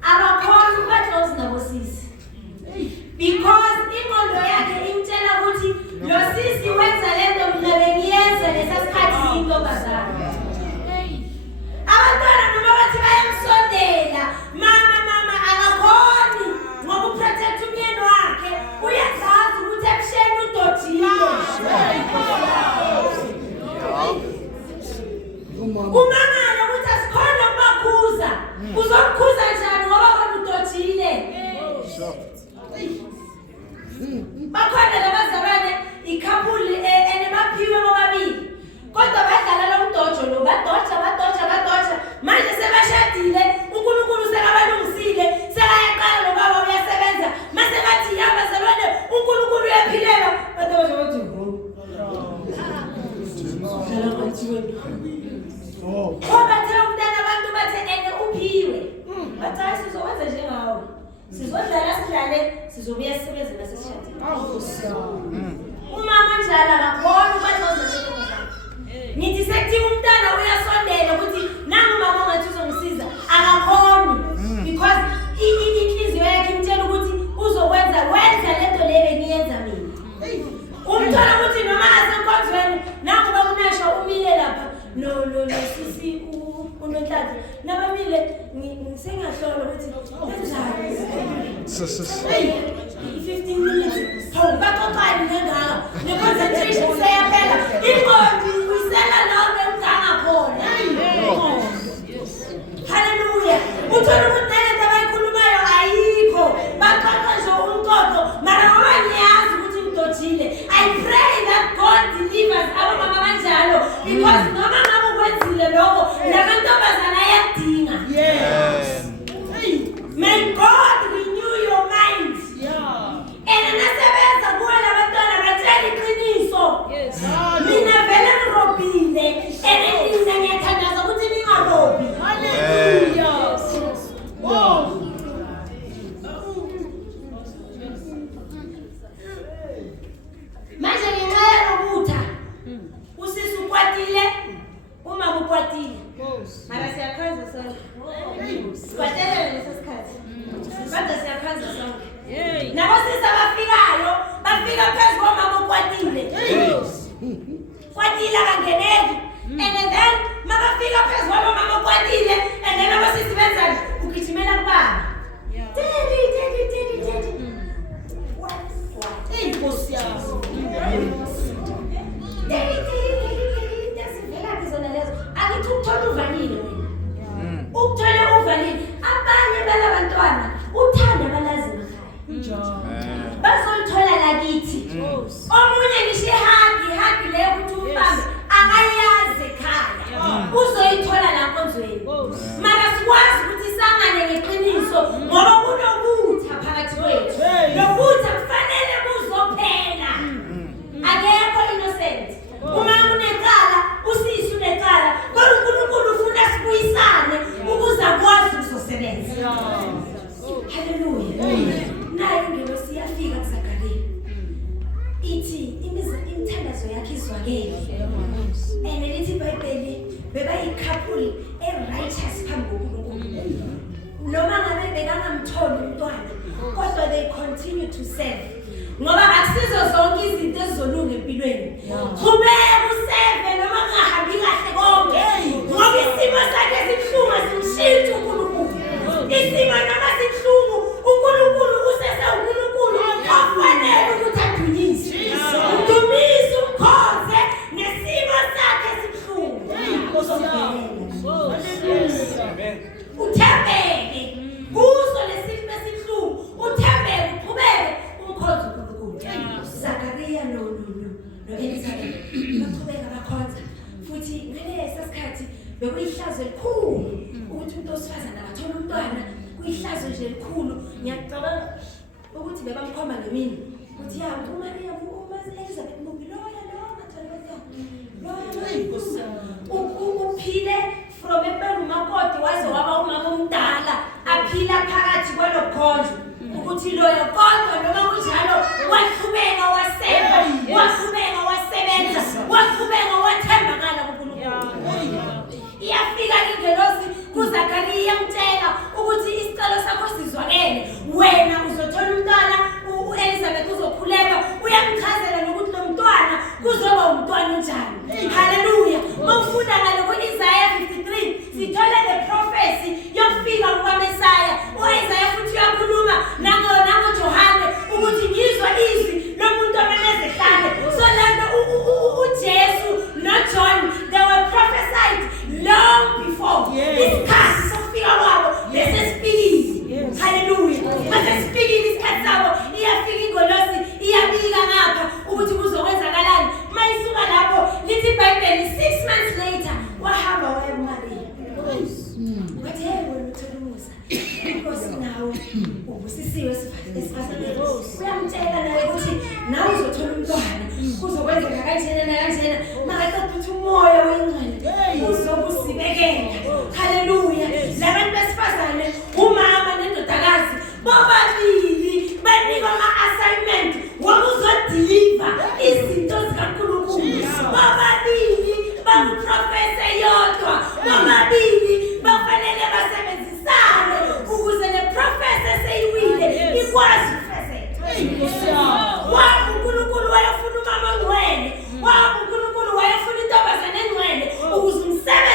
abakhona ukubadlozi nabosisi because ingqondo yakhe imtshela ukuthi lo sisi wenza lento mina bengiyenza lesasikhathi intombazana abantwana noma bathi bayamsondela mama akakhoni ngoba uprotect umyeni wakhe uyazazi ukuthi ebusheni udodile umangala ukuthi asikhona ukubakhuza uzomkhuza njani ngoba khona udodile bakhona labazalwane ikhapuli enebaphiwe bobabili kodwa badlala lo mdojo lo badoja manje sebashadile uNkulunkulu sekabalungisile sekayaqala lo baba uyasebenza mase bathi yabazalwane uNkulunkulu uyaphilela badoja bathi bathe umntana abantu bathe ene uphiwe bathi sizokwenza njengawo sizodlala sidlale sizobuya sisebenze nasesishadile umama njalo akakhona ukwenza ngithi sekuthiwa umntana uyasondela ukuthi nangu mama ongathi uzongisiza akakhoni because inhliziyo yakhe imtshela ukuthi wenza lento le bengiyenza mina umthola ukuthi noma asenkonzweni nangu bakunashwa lo sisi unontathu nabamile ngisengahlola ukuthi kanjani 15 minutes hawu baxoxani ngengaka ne-concentration seyaphela ingqondo uyisela lapho emganga khona haleluya uthola ukuthi nalento abayikhulumayo ayikho baxoxa nje umxoxo mara ngoba ngiyazi ukuthi ngidotshile I pray that God delivers abamama abanjalo because noma ngabe ukwenzile lokho nakantombazana ayadinga may God renew your mind and nasebenza kuwe labantwana batshela iqiniso mina vele ngirobile and nina ngiyathandaza ukuthi ningarobi haleluya manje nginqala Ubutha usisi ukwatile uma ukwatile Mara siyakhaza sonke. Kwatela leso sikhathi. Kodwa siyakhaza sonke. nabo sisi abafikayo bafika phezu komama ukwatile kwatile akangeneki and then mabafika phezu komama ukwatile and then abasisi benzani ugijimela kubaba Daddy. Inkosi yami. Dasivela bizona lezo akithi ukuthola uvalile wena ukuthola uvalile abanye balabantwana uthanda balazima ekhaya bazolithola lakithi omunye ngisho ihagi leyo ukuthi umbambe akayazi ekhaya uzoyithola la nkonzweni mara sikwazi ukuthi sangane ngeqiniso ngoba kunobutha phakathi kwethu nobutha kufanele buzophela akekho innocent uma unekala usisi unekala kodwa uNkulunkulu ufuna sibuyisane ukuze akwazi ukusebenza haleluya nayo ngelo siyafika kuZakaria ithi imithandazo yakhe izwakele and lithi iBhayibheli bebayicouple righteous phambi koNkulunkulu noma ngabe bekangamtholi umntwana kodwa they continue to serve ngoba akusizo zonke izinto ezizolunga empilweni qhubeka useve noma kungahambi kahle konke ngoba isimo sakhe sibuhlungu simshintsha uNkulunkulu isimo noma sibuhlungu uNkulunkulu usese uNkulunkulu afanele ukuthi adunyiswe udumise umkhonze nesimo sakhe sibuhlungu uthembeke kuso lesimo esibuhlungu uthembeke uqhubeke umkhonze uNkulunkulu Zakaria no Elizabeth baqhubeka bakhonza futhi ngalesa sikhathi bekuyihlazo elikhulu ukuthi umuntu osifazana abathola umntwana kuyihlazo nje elikhulu ngiyacabanga ukuthi bebamkhoma ngemini uthi ya uMaria Elizabeth mubiloya uphile from eberumakoti waze waba umama omdala aphila phakathi kwalokhondlo ukuthi loyo kodwa noma kunjalo waqhubeka wasebenza waqhubeka wathembakala kuNkulunkulu iyafika ingelosi kuZakaria iyamtshela ukuthi isicelo sakho sizwakele wena uzothola umntwana uElizabeth uzokhuleka uyamchazela nokuthi lo mntwana kuzoba umntwana onjani haleluya mawufunda ngalo kuIsaiah 53 sithola the prophecy yokufika kukaMesaya uIsaiah futhi uyakhuluma nangoJohane ukuthi ngizwa izwi lomuntu omemezehlale so lando uJesu noJohn they were prophesied long before isikhathi sokufika kwabo besesifikile haleluya basesifikile isikhathi sabo iyafika ingolosi iyabika ngapha ukuthi kuzokwenzakalani mayisuka lapho lithi iBhayibheli 6 months later wahamba waya kuMaria wathi hey wena uthuluza inkosi nawe ubusisiwe esifazane uyamtshela naye ukuthi nawe uzothola umntwana kuzokwenzeka kanjena nakanjena makaqeda ukuthi umoya wengcwele uzobusibekela haleluya labantu besifazane umama nendodakazi bobabili banikwa ama-assignment wokuzodeliver izinto zikaNkulunkulu bobabili bakuprofese yodwa bobabili bafanele basebenzisane ukuze le profese eseyiwile ikwazi ukufezeka wabo uNkulunkulu wayefuna umama ongcwele wabo uNkulunkulu wayefuna intombazane engcwele ukuze umsebenzi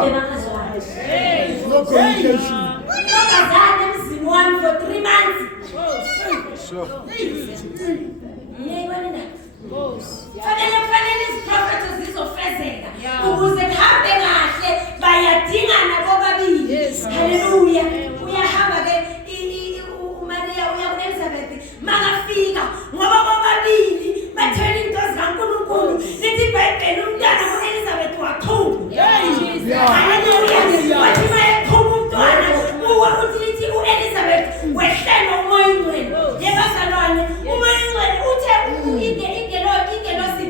bebangazwani. No communication. Ngazana emzini wami for 3 months. Ngiyayibona na? Fanele iziprofethi zizofezeka ukuze kuhambe kahle bayadingana bobabili. Haleluya. Uyahamba ke uMaria uya kuElizabeth makafika ngoba bobabili bathela into zikaNkulunkulu. Lithi iBhayibheli umntwana uElizabeth waqhuba. Haleluya. Wathi mayaqhuba umntwana uthi lithi uElizabeth wehlelwa umoya ingcwele. Yebazalwane umoya ingcwele uthe ingelosi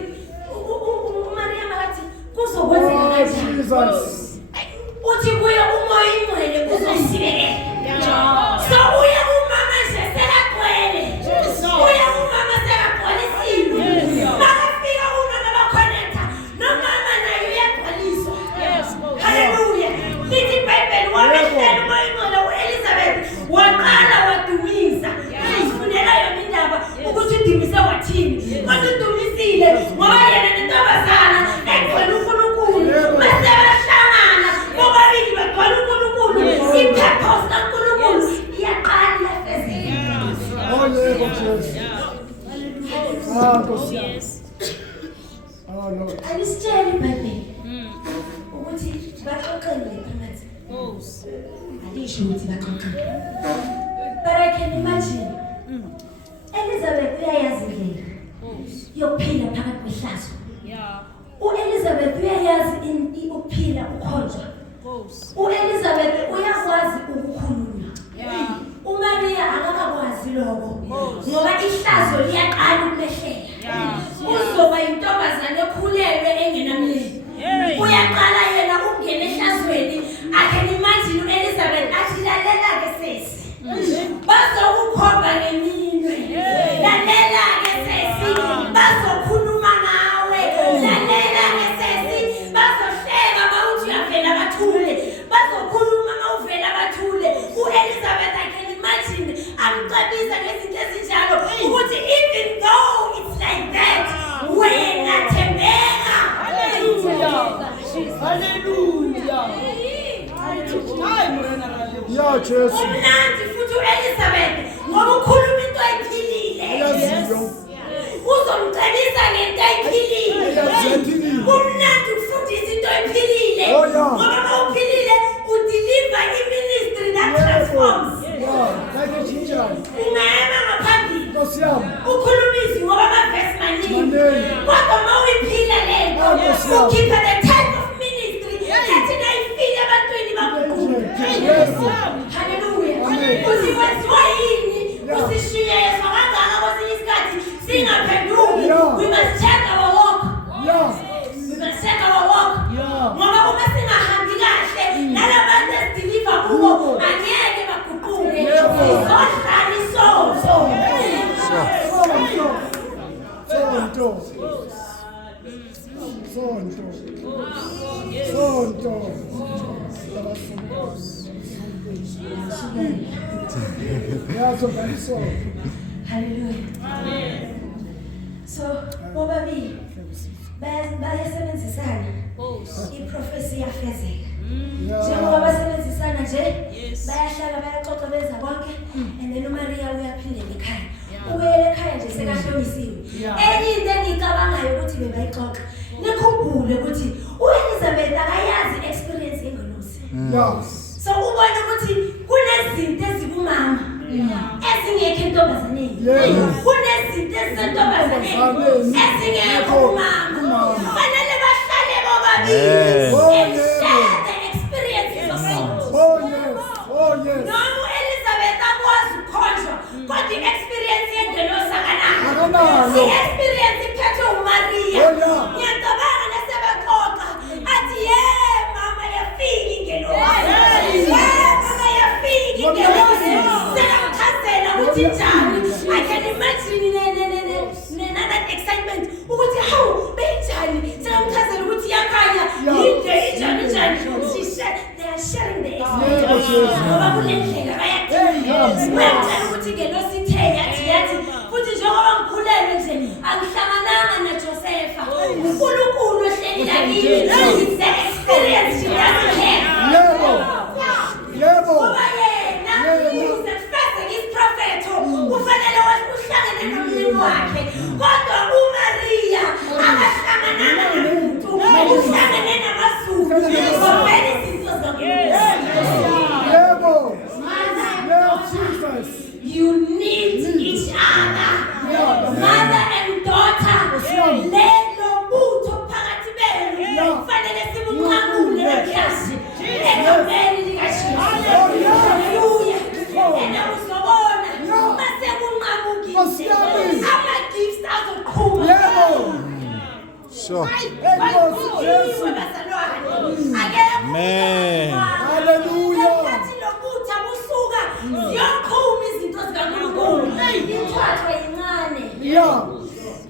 uMaria makathi kuzokwenzeka kanjani. Uthi kuye umoya ingcwele uzosibekela. So uya umama nje selagcwele. Uya umama selagcwalisiwe. Makafika umama bakhonetha nomama naye uyagcwaliswa. Haleluya. Lithi iBhayibheli wabehlela umoya ingcwele uElizabeth waqala wadumisa. Uzifunela yona indaba ukuthi udumise wathini. Kodwa udumisile ngoba yena nentombazana egcwele uNkulunkulu. Mase bahlangana bobabili bagcwele uNkulunkulu. Ipurpose kaNkulunkulu iyaqala yafezeka. Oh yebo Jesus. Nkosi yami. Oh Lord. Alisitshela iBhayibheli ukuthi baxoxele phakathi. Alisho ukuthi baxoxele. But I can imagine Elizabeth uyayazi indlela yokuphila phakathi kwehlazo. uElizabeth uyayazi ukuphila ukhonjwa. uElizabeth uyakwazi ukukhuluma. uMaria akakwazi lokho ngoba ihlazo liyaqala ukumehlela. Uzoba intombazane ekhulelwe engenamlilo. Uyaqala yena ukungena ehlazweni. I can imagine uElizabeth athi lalela ke sesi. Bazokukhomba ngeminwe. Lalela ke sesi. Bazokhuluma ngawe. Lalela ke sesi. Bazohleka bawuthi uyavela bathule. Bazokhuluma mawuvela bathule. uElizabeth I can imagine amcebisa ngezinto ezinjalo ukuthi even though it's like that wena thembeka. Hallelujah. Yeah, Jesus. Umnandi futhi uElizabeth ngoba ukhuluma into ayiphilile. Uzomcebisa ngento ayiphilile. Umnandi ufundisa into ayiphilile. Ngoba mawuphilile udeliver iministry that transforms. Like a ginger. Ungema ngaphambili. Nkosi yami. Ukhulumisi ngoba amavesi maningi. Kodwa mawuyiphila lento ukhipha the type of ministry ethi nayifika abantwini bakuqulu. Hallelujah. Uthi kwenziwa yini usishiye kangaka kwesinye isikhathi singaphenduki. We must check our walk. We must check our walk. Ngoba uma singahambi kahle nalabantu esideliver kubo angeke baguquke. Sizohlala isozo. Sonto. Hallelujah. So, bobabili bayasebenzisana. Iprofesi yafezeka. Njengoba basebenzisana nje, bayahlala bayaxoxa benza konke, and then uMaria uyaphindela ekhaya. Ubuyele ekhaya nje sekahlomisiwe. Enye into engicabangayo ukuthi bebayixoxa. Nikhumbule ukuthi uElizabeth akayazi experience yengelosi. So ubona ukuthi kunezinto ezibumama ezingekho entombazaneni. Kunezinto ezisentombazaneni ezingekho kumama. Fanele bahlale bobabili. Share the experiences of God. Noma uElizabeth akwazi ukukhonjwa kodwa i-experience yengelosi akanayo. I-experience iphethwe uMaria. Ngiyacabanga nasebeqoqa athi mama yafika ingelosi. Mama yafika ingelosi. Sekamchazela ukuthi njani. I can imagine that excitement ukuthi hawu benjani. Sekamchazela ukuthi yakhanya yinde injani. They are sharing the experience. Ngoba kulendlela bayathi. Uyamtshela ukuthi ingelosi ithe yathi futhi njengoba ngikhulelwe nje angihlangananga naJosefa. uNkulunkulu ohleli lakini. It's the experience she doesn't care. Yebo. Ngoba yena uzefese isiprofetho ufanele uhlangane nomlimi wakhe kodwa uMaria akahlangananga nomuntu uhlangane namazulu ngobeni izinto zikaNkulunkulu. Yebo. Mother, Yes, Jesus. you need each other. Mother and daughter. Lelo butho phakathi benu kufanele sibunqamule ekhasi ekhambeni likaJesu. Hallelujah. Ena uzobona mase kunqamukile ama-gifts azoqhuma. Yebo. Sure. Iwe bazalwane. Amen. Hallelujah. Ngesikhathi lobutho busuka ziyoqhuma izinto zikaNkulunkulu. Ithathwa yincane. Yeah.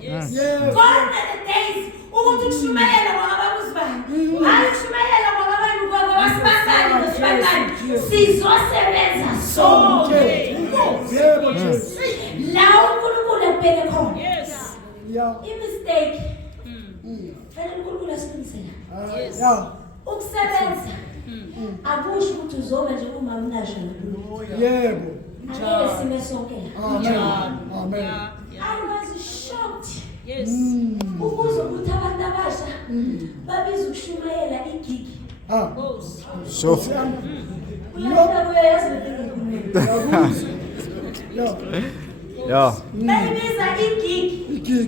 Yes. Gone the days ukuthi kushumayela kwabakuzibani hayi kushumayela kwabantu kwabasibandani nosibandani sizosebenza sonke. Yebo, Jesus. La uNkulunkulu abheke khona Yeah. i-mistake fanele uNkulunkulu asilungisela Yeah. ukusebenza akusho ukuthi uzoba nje uma unasho Yebo. angeke sime sonke la. Amen. Amen. I was shocked. Ukuzwa ukuthi abantu abasha babiza ukushumayela igigi. Sure. Uyabona kuyayazi Yeah. bayibiza igigi.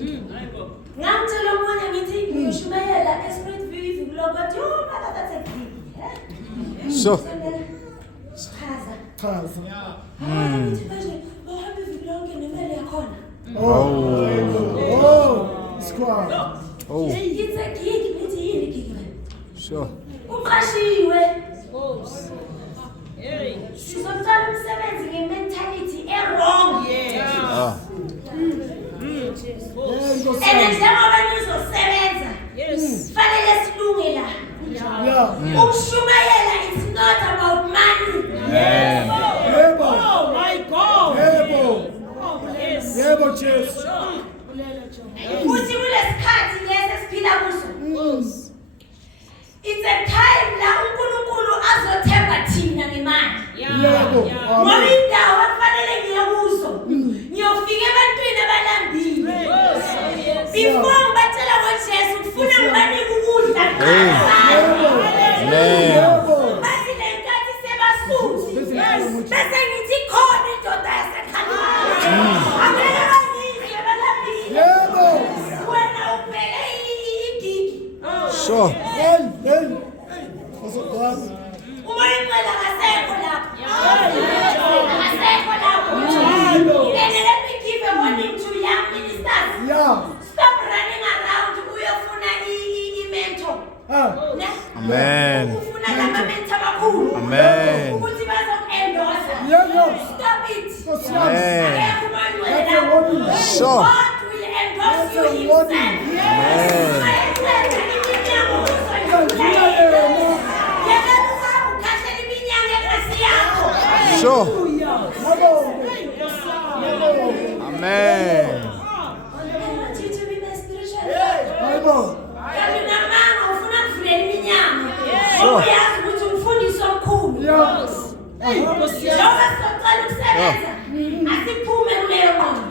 Ngamtshela omunye ngithi ngiyoshumayela eSpirit View vlog wathi yo mama that's a gig. Sure. Chaza. Chaza. Ngithi manje bahambe vlog nemali yakhona. Oh. Squad. Oh. It's a gig ngithi yini gig wena? Sure. Uqashiwe. Sizothola umsebenzi nge-mentality wrong. Ah. And njengoba nizosebenza fanele silunge la. Yeah. Ukushumayela it's not about money. Yebo. Oh my God. Yebo. Yes. Yebo, Jesus. Futhi kulesikhathi lesi esiphila kuso. It's a time la uNkulunkulu azothemba thina ngemali. Yebo. Ngoba indawo afanele ngiye kuzo. Ngiyofika ebantwini abalambile. Before ngibatshela ngoJesu ufuna ngibanike ukudla. Yebo. Bathi le nkathi sebasuthi. Bese ngithi khona indoda yasekhaya. Angeke bangizwe balambile. Yebo. Wena ubheke igigi. Sure. Hey. Uzokwazi. Umoya ingcwele akasekho lapho. Akasekho lapho. And let me give a warning to young ministers. Yeah. Stop running around uyofuna i-mentor. Ne? Amen. Ufuna lama-mentor kakhulu. Amen. Ukuthi bazoku-endorse. Yebo. Stop it. Amen. Akekho umoya ingcwele That's a lapho. warning. Sure. God will endorse you That's a himself. warning. Amen. Ayekwenza iminyango uzoyivula yena. Yena uhamba ukhahlela iminyango engasi yakho. Sure. Yebo. Amen. I want you to be my spiritual Yebo. kanti namanga ufuna kuvulela iminyango. Sure. Uyazi ukuthi umfundisi omkhulu. Yeah. Njengoba sizocala ukusebenza, asiphume kuleyo moyo.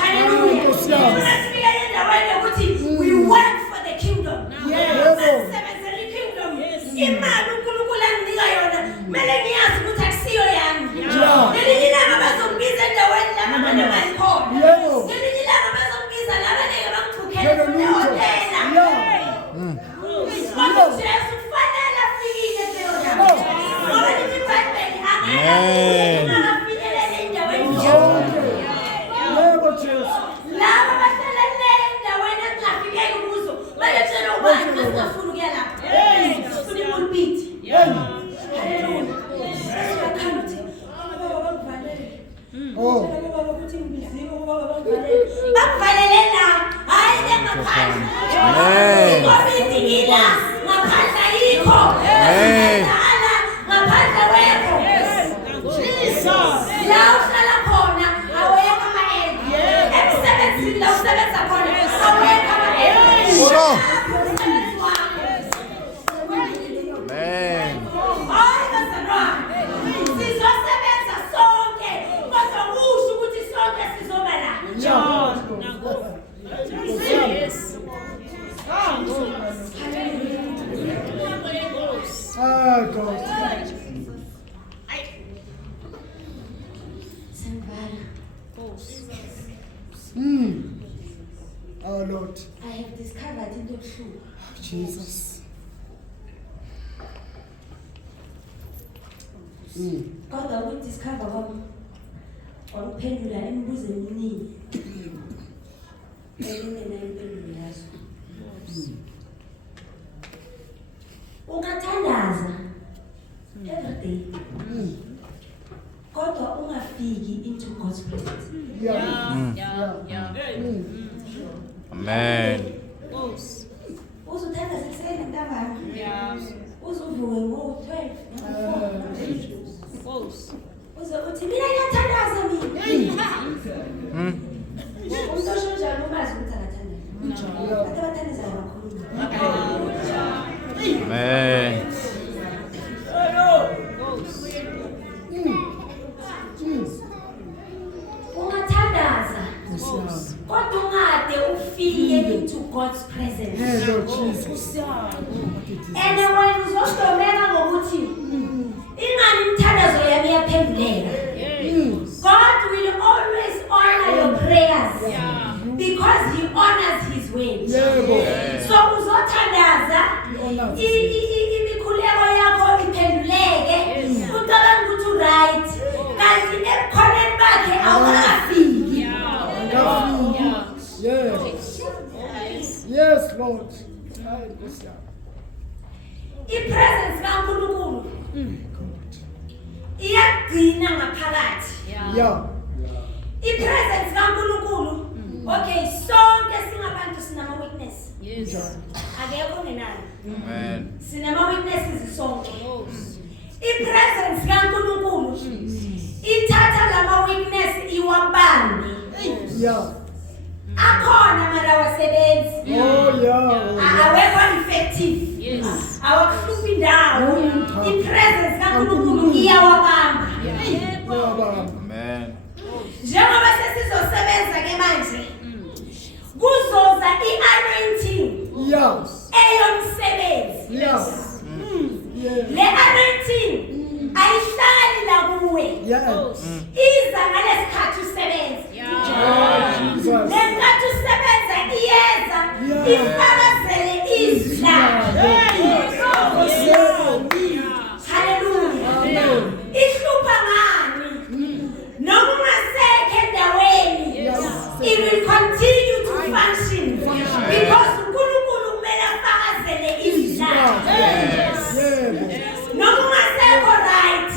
Hallelujah. Ufuna sifike endaweni yokuthi we work for the kingdom. Sisebenzela i-kingdom. Imali uNkulunkulu anginika yona, kumele ngiyazi ukuthi akusiyo yami. Ngelinye ilanga bazongibiza endaweni la abantu abayikhona. Yebo. Ngelinye ilanga bazongibiza la abangeke bangithukhele Hallelujah. ehhotela. Kodwa uJesu kufanele afikile leyo ndawo. Ngoba lithi iBhayibheli angeke ungafinyelele endaweni yonke. Yebo, Jesus. Laba abahlala endaweni ekungafikeki kuzo bayetshela ubani besingafuni ukuya lapho. Sifuna ipulpit. Hallelujah. Siyakhamba ukuthi baba bangivalele. Oh. Baba ukuthi ngibiziwe baba bangivalele. Bakuvalele la, hayi ngaphandle. Amen. Ngobiti ngila, ngaphandle ayikho. Amen. Ngaphandle wekho. La uhlala khona awekho ama-end. Emsebenzini la usebenza khona awekho ama-end. Sure. Umsebenzi wakho. Amen. Our Lord. I have discovered into true. Jesus. Kodwa ukudiscover kwami wakuphendula emibuzweni eminingi. Engingena impendulo yazo. Ungathandaza every day. Kodwa ungafiki into God's presence. Amen. Uzothandaza ekuseni ntambama. Uzuvuke ngo-12. Uzokuthi mina ngiyathandaza mina. Umuntu osho njalo umazi ukuthi akathandaza. Abantu abathandazayo bakhuluma. Amen. Ungathandaza kodwa ungade ufike into God's presence. Lord Jesus. And when uzostomela ngokuthi ingani imthandazo yami yaphenduleka. God will always honor your prayers because he honors his word. So uzothandaza imikhuleko yakho iphenduleke ucabanga ukuthi right kanti ebukhoneni bakhe awukafiki. Yes, Lord. I-presence kaNkulunkulu iyagcina ngaphakathi. I-presence kaNkulunkulu, okay, sonke singabantu sinama weakness. Akekho ongenayo. Amen. Sinama weaknesses sonke. I-presence kaNkulunkulu ithatha lama weakness iwabambe. Akhona mara wasebenzi. Awekho effective. Awuhluphi indawo. I-presence kaNkulunkulu iyawabamba. Amen. Njengoba sesizosebenza ke manje kuzoza i-anointing eyomsebenzi. Le anointing ayihlali la kuwe. Iza ngalesikhathi usebenza. Lesikhathi usebenza iyeza ifakazele izwi lakhe. Hallelujah. Ihlupha ngani? Noma ungasekho endaweni, it will continue to function because uNkulunkulu kumele afakazele izwi lakhe. Noma ungasekho right,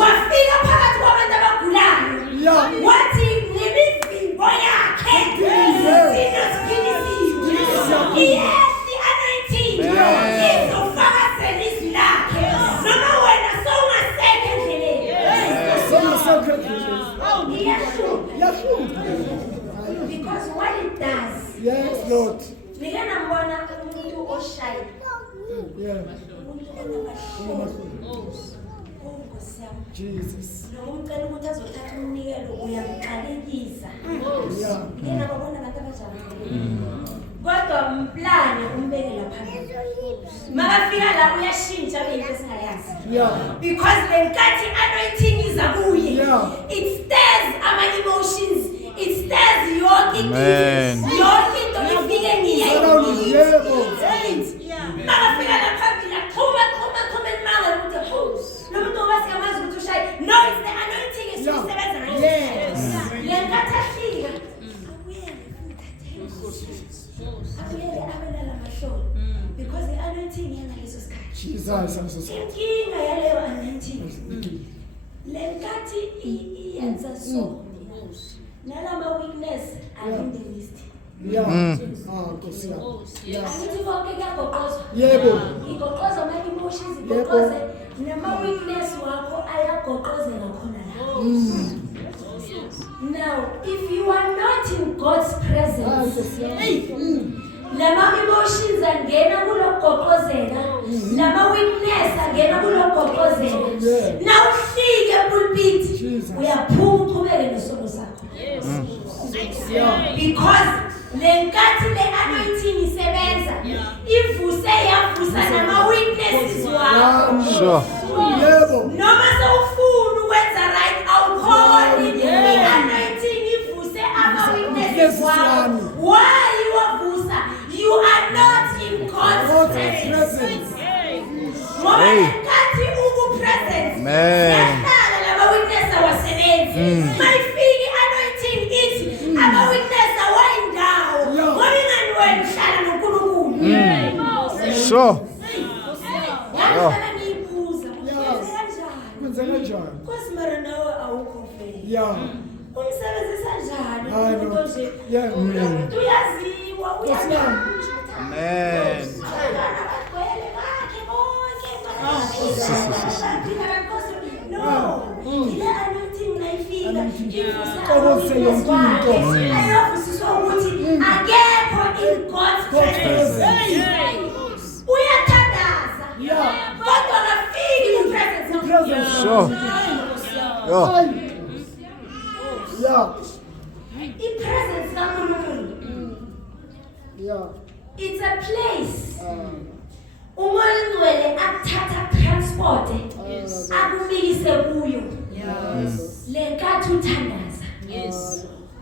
wafika phakathi kwabantu abagulayo, wathi nemivimbo yakhe sinosiphilisiwe. Yes, the anointing izofakazela izwi lakhe. Noma wena sowungasekho endleleni. Because what it does, Yes, Lord. nike nambona umuntu oshayi. Jesus. Nomcela ukuthi azothatha umnikelo uyamqalekisa. Yena babona abantu abajabulile. Kodwa umplane umbekela phambili. Makafika la uyashintsha beyinto esingayazi. Because lenkathi anointing iza kuye. It stirs ama emotions. It stirs yonke into. Yonke into ifike ngiyayibona. Makafika la phambili aqhuma imanga ukuthi lo muntu obasiyamazi ukuthi ushaye. No, it's the anointing esisebenza ngayo. Lenkathi afika abuyele abelala mahloni because the anointing yangaleso sikhathi. Jesus. Inkinga yaleyo anointing lenkathi iyenza so nalama weakness are in the list. Angithi konke kuyagoqozwa. Igoqoza ama emotions, igoqoze nama weakness wakho ayagoqozela khona la. Now, if you are not in God's presence, lama emotions angena kulogoqozela, lama weakness angena kulogoqozela. Now ufike pulpit, uyaphuma uqhubeke nesono sakho. Because lenkathi le anointing isebenza, ivuse yavusa nama weaknesses wakho. Noma sewufuna ukwenza right awukhoni, i-anointing ivuse ama weaknesses Amen. Laba witness awasebenzi. Mayifika anointing ithi aba witness awayindawo. Ngoba ingani wena uhlala noNkulunkulu. Sure. Yaqala ngiyibuza Kwenze kanjani? Nkosi mara nawe awukho vele. Yeah. Umsebenzi kanjani? I know. Into nje. Yeah. Uyaziwa uyaziwa. Amen. No. Ile anointing nayifika. Qobose yonke into. Ayofusiswa ukuthi akekho in God's presence. Uyathandaza. Yeah. Kodwa akafiki in presence of Presence. Sure. Yeah. Yeah. I-presence kaNkulunkulu. Yeah. It's a place. Umoya ongcwele akuthatha transport akubikise kuyo. Lenkathi uthandaza.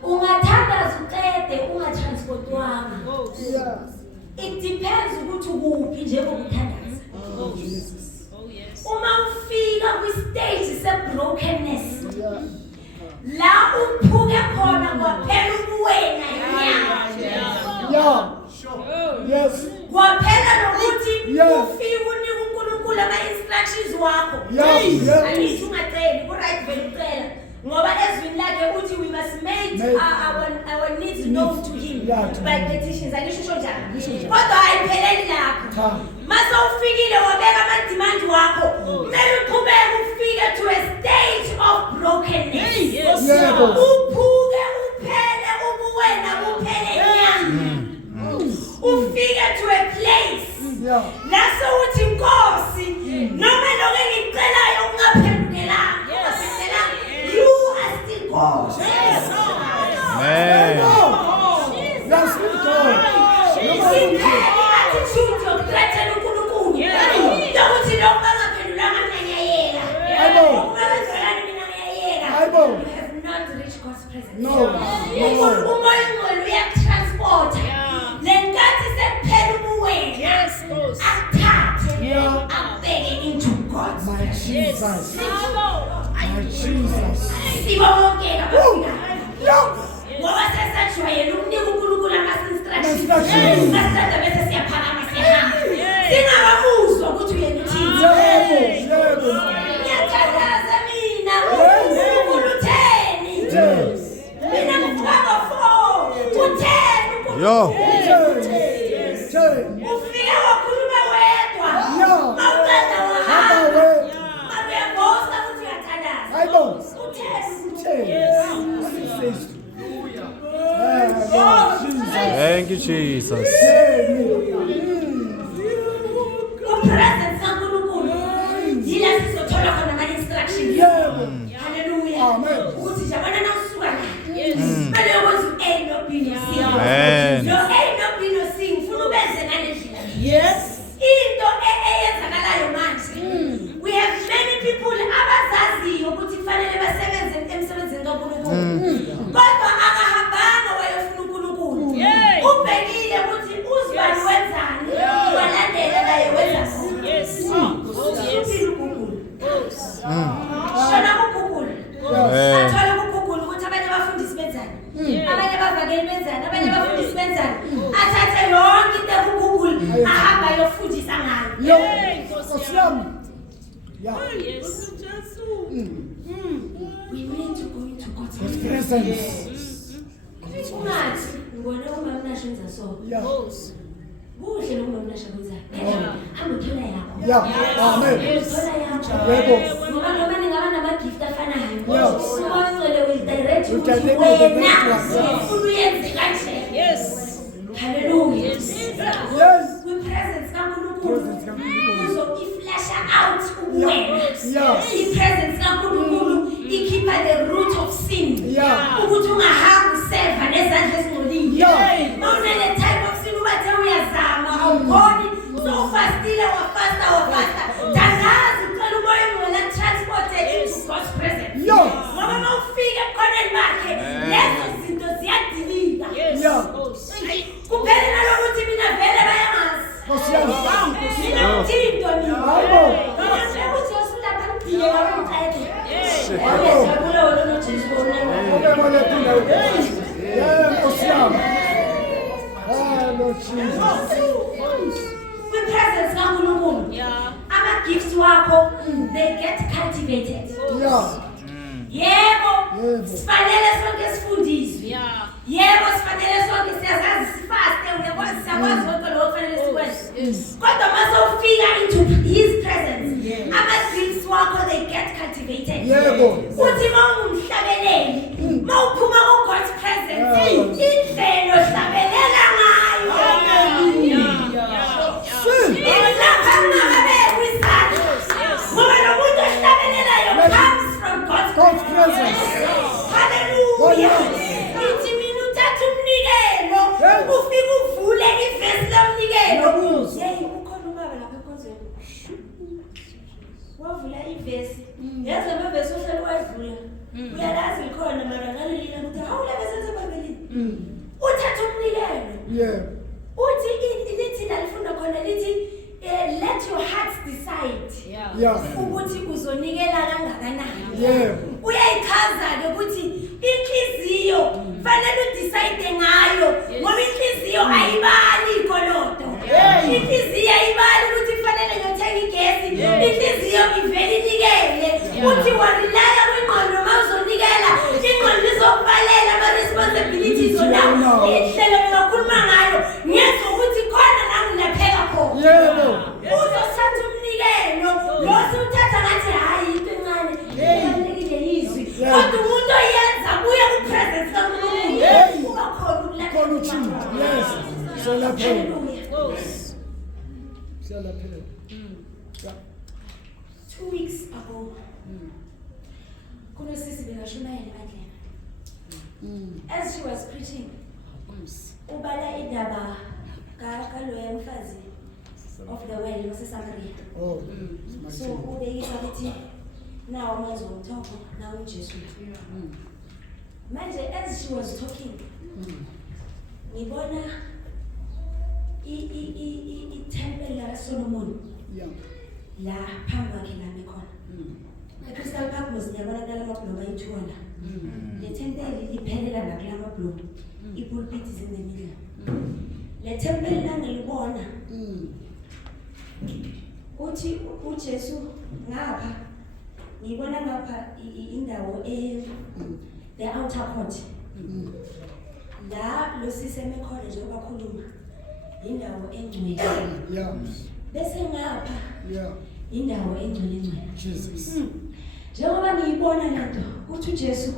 Ungathandaza uqede ungatransportwanga. Yeah. It depends ukuthi ukuphi njengokuthandaza. Uma ufika kwi-stage se-brokenness, Yeah. la uphuke khona kwaphela ubuwena inyama. Yeah. Yes. Kwaphela nokuthi Yeah. ufike unike uNkulunkulu ama-instructions wakho. Yeah. Yeah. Angithi ungaceli, ku-right vele ucela. Ngoba ezwini lakhe uthi we must make our needs known to him Yeah, to by him. petitions. Angisho njalo. Ngisho njalo. Kodwa ayipheleli lapho. Cha. Mase ufikile wabeka ama-demand wakho, kumele uqhubeke ufike to a stage of brokenness. Yebo. Uphuke uphele ubuwena buphele inyama. Ufike to a place Yeah. laso uthi Nkosi noma lokho engicelayo ungaphendukelanga you are still God. Amen. That's it, God. Siphele attitude yokuthreaten uNkulunkulu yokuthi noma bangaphendulanga mina ngiyayeka. Ayibo. Uma benzelani mina ngiyayeka. Ayibo. You have not reached God's presence. No. No. Umoya ongcwele uyakutransporta. Lenkathi sekuphela ubuwena. Akuthathe Yeah. akubeke into God's My Jesus. presence. My Jesus. Sibonke abafika. Yeah. Ngoba sesajwayele ukunika uNkulunkulu ama-instructions. Instructions. Masithatha bese siyaphakama siyahamba. Singabuzwa ukuthi uyena uthini. Yebo. Ngiyathandaza mina. Yes. uNkulunkulu utheni? Yes. Mina ngifaka 4. Utheni uNkulunkulu? Yo. Ufike wakhuluma wedwa. Yeah. Mawuqeda Hamba wahamba. we. Mabuyabosa ukuthi uyathandaza. Ayibo. Utheni? Jesus. Thank you, Jesus. Presence kaNkulunkulu yila sizothola khona ama-instructions. Hallelujah. Amen. Ukuthi jabana nawusuka la. Kumele ukwazi u-A no-B no-C. Amen. Lo A no-B no-C ngifuna ubenze ngale ndlela. Yes. Into eyenzakalayo manje. We have many people abazaziyo ukuthi kufanele basebenze emsebenzini kaNkulunkulu. Kodwa akahambanga wayofuna uNkulunkulu. Ubhekile ukuthi uzibani wenzani, walandela naye wenzani. Shona kuGoogle. Athola kuGoogle ukuthi abanye abafundisi benzani. Abanye abavakeli benzani, abanye abafundisi benzani. Athathe yonke into kuGoogle ahamba ayofundisa ngayo. We need to go into God's presence. Ungathi ngibone uma mnashenza so. Kuhle lo uma mnashenza. Hamba uthola yakho. Amen. Uthola yakho. Yebo. Ngoba noma ningaba nama-gift afanayo. Yeah. Umoya ongcwele will direct you Will ukuthi direct you the wena right way. ufuna uyenze kanje. Hallelujah. Yes. Kwi-presence kaNkulunkulu. Presence kaNkulunkulu. So iflasha out uwena. Yeah. I-presence kaNkulunkulu ikhipha the root of sin. Yeah. Ukuthi ungahambi useva nezandla ezingcolile. Yeah. Mawunale type of sin ubathe uyazama awukhoni. So ufastile wafasta. Tangazi ucela umoya ongcwele transported into God's presence. Yeah. Ngoba mawufika ekhoneni bakhe lezo zinto ziyadilika. Yeah. Kuphela nalokuthi mina vele bayangazi. Nkosi yami. Mina ngithinto mina. Hayibo. Ukuthi yosulapha ngidile Oh, Jesus. Kwi-presence kaNkulunkulu. Yeah. Ama-gifts wakho, they get cultivated. Yeah. Yebo, Yebo. sifanele sonke sifundiswe. Yeah. Yebo, sifanele sonke siyazazi sifaste, uyakwazi siyakwazi konke lokho kufanele sikwenze. Kodwa mase ufika into his presence, ama-gifts wakho they get cultivated. Yebo. Uthi mawungumhlabeleli, mawuphuma ku-God's presence, indlela ohlabelela ngayo. Ilapha kungakabekwa isandla. Ngoba lo muntu ohlabelelayo comes from God's presence. Hallelujah. Ithi mina uthatha umnikelo, ufike uvule ivesi lomnikelo. Hey, ukhona ubaba lapha enkonzweni. Wavula ivesi. Yazi amavesi ohlala wadlula. Uyalazi likhona mara ngalilina ukuthi hawu la vesi ezibabelini. Uthatha umnikelo. Yeah. Uthi lithi nalifunda khona lithi let your hearts decide. Yeah. Ukuthi uzonikela kangakanani. Yeah. Uyayichaza-ke ukuthi inhliziyo fanele udecide ngayo ngoba inhliziyo ayibali ikoloto. Inhliziyo ayibali ukuthi fanele ngiyothenga igesi. Inhliziyo ivele inikele. Uthi warilaya kwingqondo mawuzonikela ingqondo izokubalela ama-responsibilities onawo. Indlela bengakhuluma ngayo ngezwa ukuthi khona la ngilapheka khona. Yebo. Uzothatha umnikelo lo siwuthatha ngathi hhayi into encane ibalulekile yizwi kodwa umuntu oyenza kuye ku-presence kaNkulunkulu kuba khona Khona uthini? Yes. Siyalaphela. Hallelujah. Siyalaphela. 2 weeks ago kunosisi bekashumayela ebandleni. As she was preaching ubala indaba kaloya mfazi of the well waseSamaria. Oh. So ubekisa ukuthi nawo amazwi omthombo nawo uJesu. Manje as she was talking ngibona i-temple la Solomon Yeah. la phambi kwakhe lami khona. eCrystal Park ngiyabona kula mabhlomu ayithola. Le temple iphelela nakula mabhlomu. I-pulpit is in the middle. Le temple la ngilibona uthi uJesu ngapha ngibona ngapha indawo the outer court. La lo siseme khona nje bakhuluma indawo engcwele. Yeah. Bese ngapha Yeah. indawo engcwele. Jesus. Njengoba ngiyibona lento uthi uJesu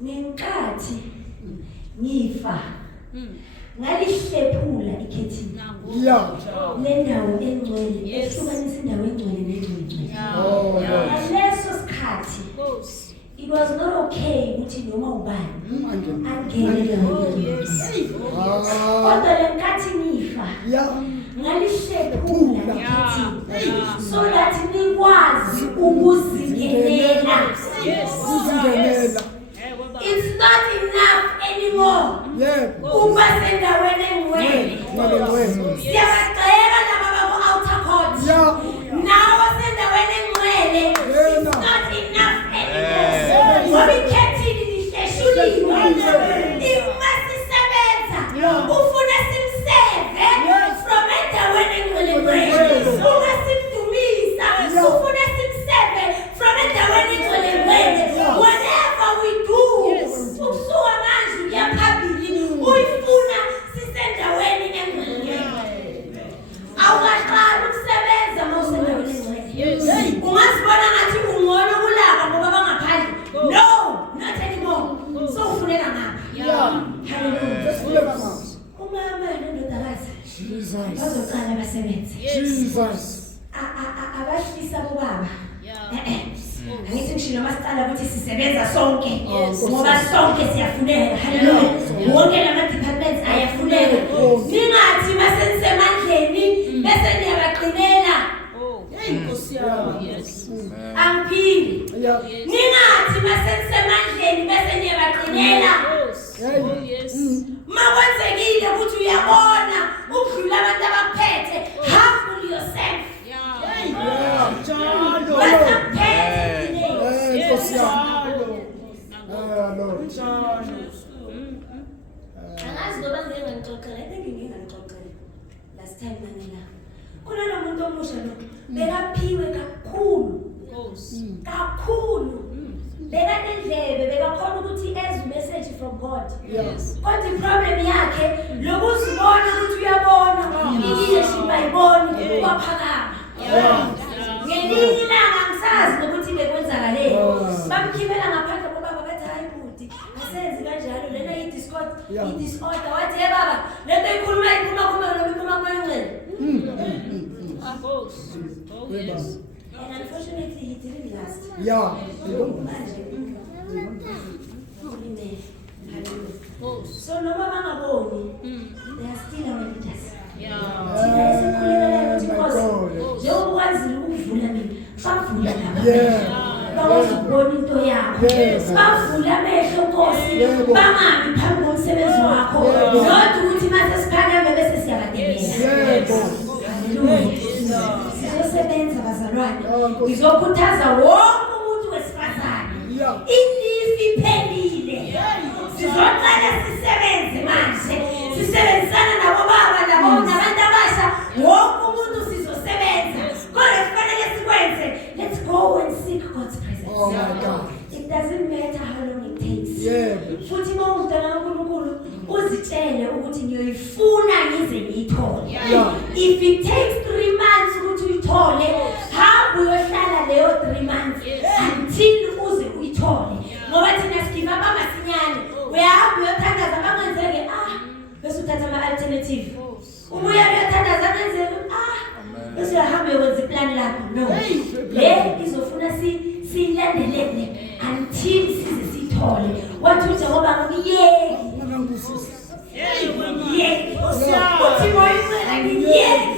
nenkathi ngifa ngalihlephula ikhethini. Yeah. Lendawo engcwele ehlukanisa indawo engcwele nengcwele. Oh, Lord. Ngaleso sikhathi it was not okay ukuthi noma ubani angene endaweni engcwele. Kodwa lenkathi ngifa Yeah. ngalihlephula ikhethini so that nikwazi ukuzingenela. Kuzingenela. It's not enough anymore. Yeah. Uba sendaweni engcwele. Siyabacela laba ku-outer court. Yeah. Nawo sendaweni engcwele. It's not enough anymore. Ngoba ikhethini lihlehlulile. Uma sisebenza ufuna simseve from endaweni engcwele. Uma simdumisa ufuna simseve from endaweni engcwele. Whatever we do, ukusuka manje uya phambili uyifuna sisendaweni engcwele. Awungaqali ukusebenza mawusendaweni engcwele. Ungazibona ngathi ungcono kulaba ngoba bangaphandle. No, not anymore. So ufuneka ngapha. Hallelujah. Umama nendodakazi Jesus. bazoqala basebenze. Jesus. Abahlisa bobaba. Angithi ngishilo masicala ukuthi sisebenza sonke ngoba sonke siyafuneka. Hallelujah. Wonke lama departments ayafuneka. Ningathi masenisemandleni bese niyabaqinela. Inkosi yami. Angiphili. Yeah. Ningathi masenisemandleni bese niyabaqinela. Makwenzekile ukuthi uyabona ukudlula abantu abakuphethe, humble yourself. Basakuphethe thina. Inkosi yami. Lord. Angazi ngoba ngeke nganixoxela I think nginganixoxela last time nangela kunalo muntu omusha lo bekaphiwe kakhulu bekanendlebe bekakhona ukuthi ezwe message from God kodwa iproblem yakhe lokuzibona ukuthi uyabona i-leadership ayiboni kwaphakama ngelinye ilanga ngisazi nokuthi bekwenzakaleni bamkhibela ngaphandle kobaba bathi hayi budi asenzi kanjalo lena i-disorder wathi hey baba lento ikhuluma iphuma kumoyengcwele and unfortunately he didn't last so noma bangaboni they are still our leaders thina esikhulekelayo ukuthi Nkosi njengoba ukwazile ukuvula mina bavula bawazibona into yakho bavula amehlo Nkosi bangami phambi komsebenzi wakho not ukuthi mase siphakeme bese siyabadedela sizosebenza bazalwane ngizokhuthaza wonke umuntu wesifazane ilifi iphelile sizoqala sisebenze manje sisebenzisana nabo baba nabantu abasha wonke umuntu sizosebenza kodwa kufanele sikwenze let's go and seek God's presence Oh my God. It doesn't matter how long it takes futhi uma umntwana kaNkulunkulu uzitshele ukuthi ngiyoyifuna ngize ngiyithole if it takes 3 months ukuthi uyithole hamba uyohlala leyo 3 months until uze uyithole ngoba thina sikiva bamasinyane uyahamba uyothandaza bangenzeke bese uthatha ama-alternative ubuya uyothandaza benzeke bese uyahamba uyokwenza iplan lakho no le izofuna siyilandelele until size siyithole wathi uJehova ngiyeki uthi moyizela ngiyeki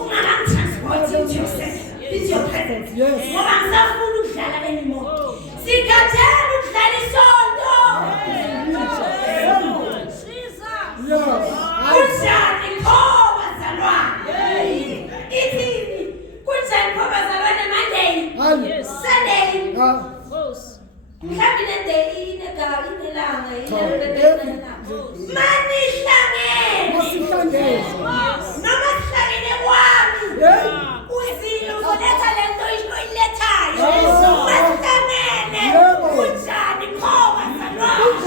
ungangitransport into your presence ngoba ngisafuna ukudlala anymore sikhathele ukudlala isonto kunjani khoba zalwane ithini kunjani khoba zalwane Monday Sunday mhlawumbe neday inelanga manihlangene noma sihlangene kwami uzile uzoletha lento oyilethayo masihlangene kunjani khoba zalwane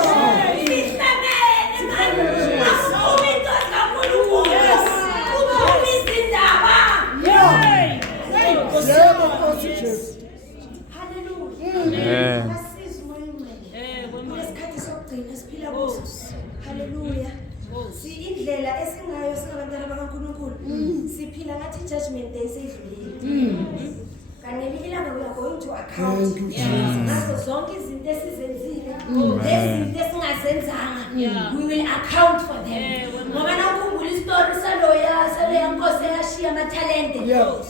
sihlangene mani asikubi into zikaNkulunkulu ukuphuma izindaba hallelujah lesikhathi sokugcina siphila kuso hallelujah indlela esingayo singabantwana bakaNkulunkulu siphila ngathi judgment day seyidlulile kanti ngelinye ilanga we are going to account ngazo zonke izinto esizenzile lezinto esingazenzanga we will account for them ngoba nawukhumbula isitori saloya nkosi eyashiya amathalente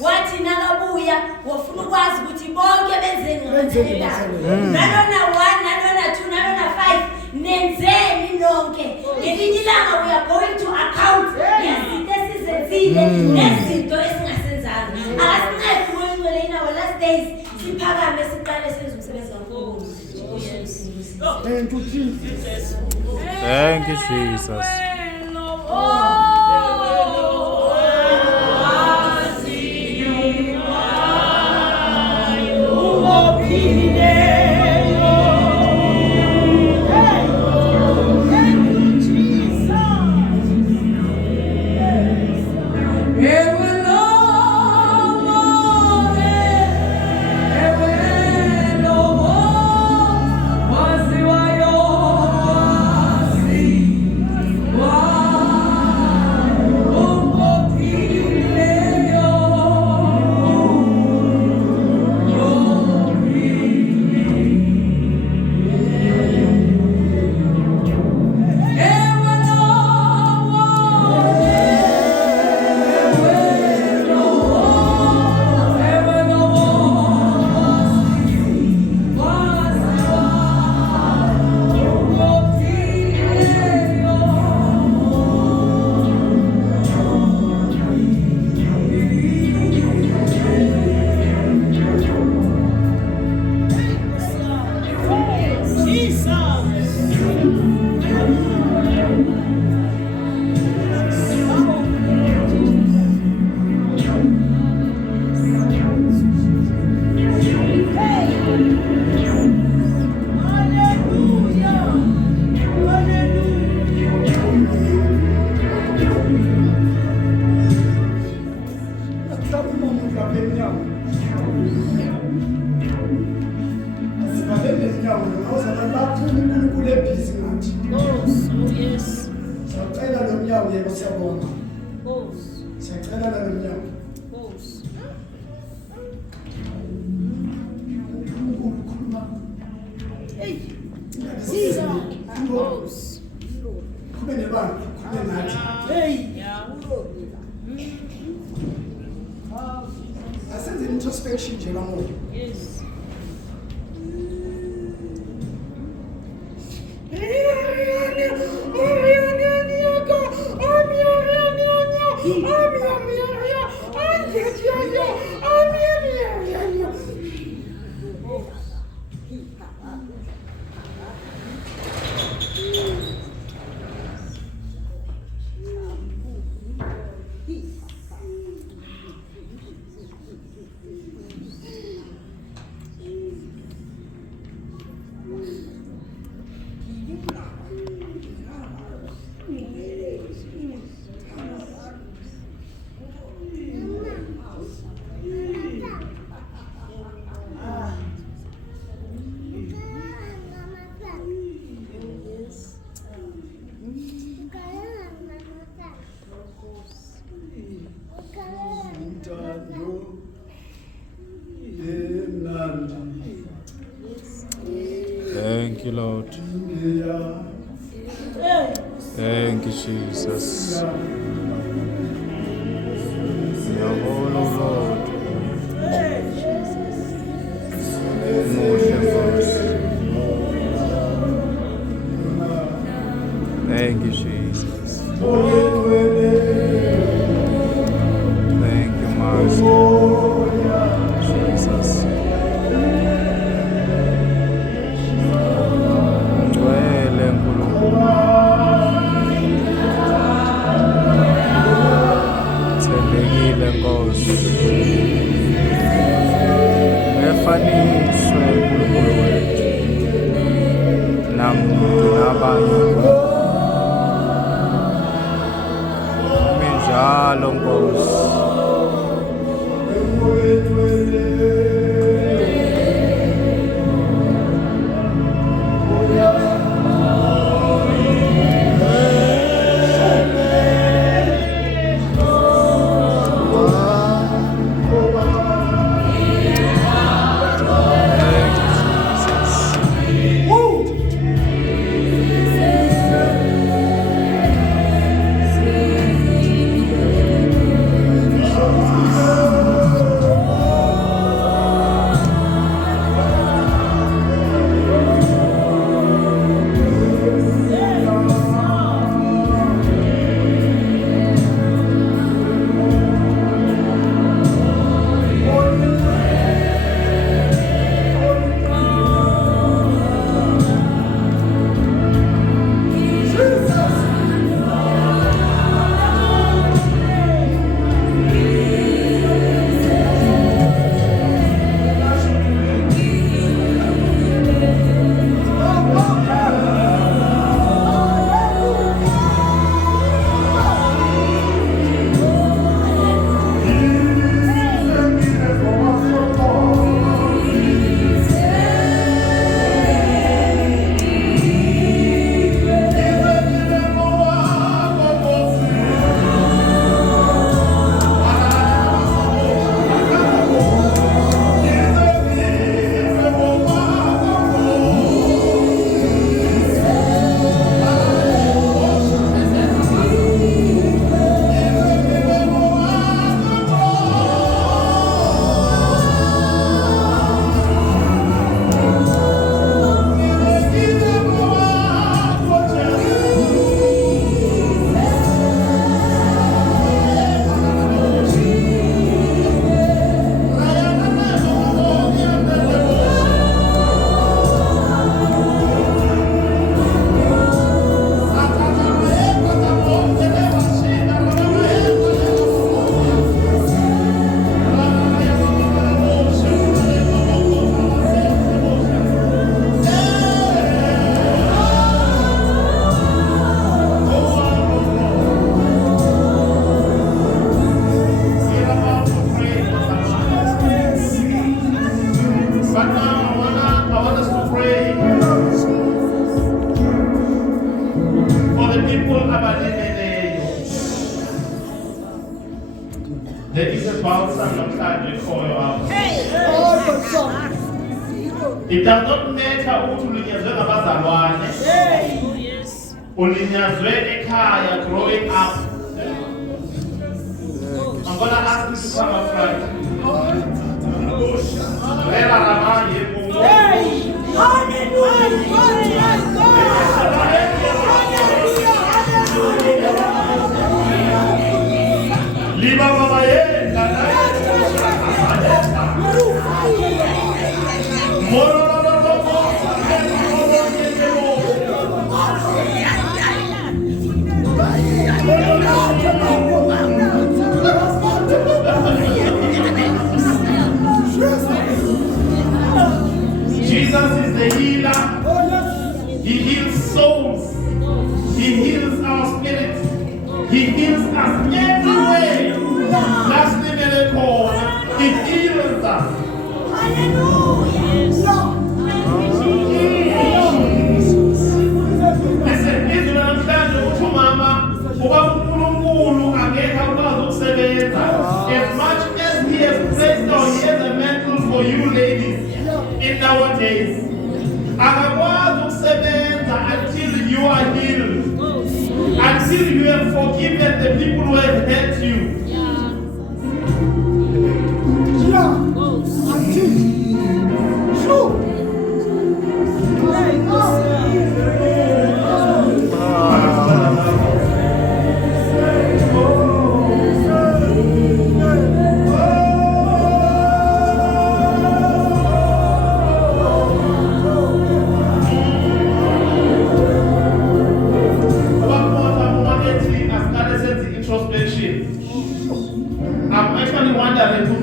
wathi nakabuya wafuna ukwazi ukuthi bonke benzeni ngamathalente nalona 1 nalona 2 nalona 5 nenzeni nonke ngelinye ilanga we are going to account yezinto esizenzile nezinto esingasenzanga akasincede moyengcwele in our last days siphakame siqale senze umsebenzi kaNkulunkulu Thank you, Jesus. Thank you, Jesus. Wow. Nkosi. Oh yes. Siyacela lo mnyango yebo siyabonga. Nkosi. Siyacela lo mnyango. Nkosi. Hey, Nkosi. Kube nebantu, kube nathi. hey. Yeah. Asenze introspection nje kamoya. Yes. Thank you, Lord. Thank you, Jesus. Ngiyabonga, Lord. Muhle Nkosi. Thank you, Jesus. Thank you, Master. Jesus. Ngcwele Nkulunkulu. Thembekile Nkosi. Efaniswe Nkulunkulu wethu. Namuntu nabanye. Minjalo Nkosi. people abalimeleyo. Ladies and gentlemen, namhlanje khoyo apha. It does not matter ukuthi ulinyazwe ngabazalwane. Ulinyazwe ekhaya growing up. I'm gonna ask you to come up front. Lela rama yemungu. Liba baba ye, Jesus is the healer. He heals souls. He heals our spirits. He heals us every way. That's the miracle. He heals us. Listen, Israel namhlanje uthi mama uba uNkulunkulu angeke akwazi ukusebenza. As much as he has placed on he has a mantle for you ladies in nowadays. Akakwazi ukusebenza until you are healed. Until you have forgiven the people who have hurt you.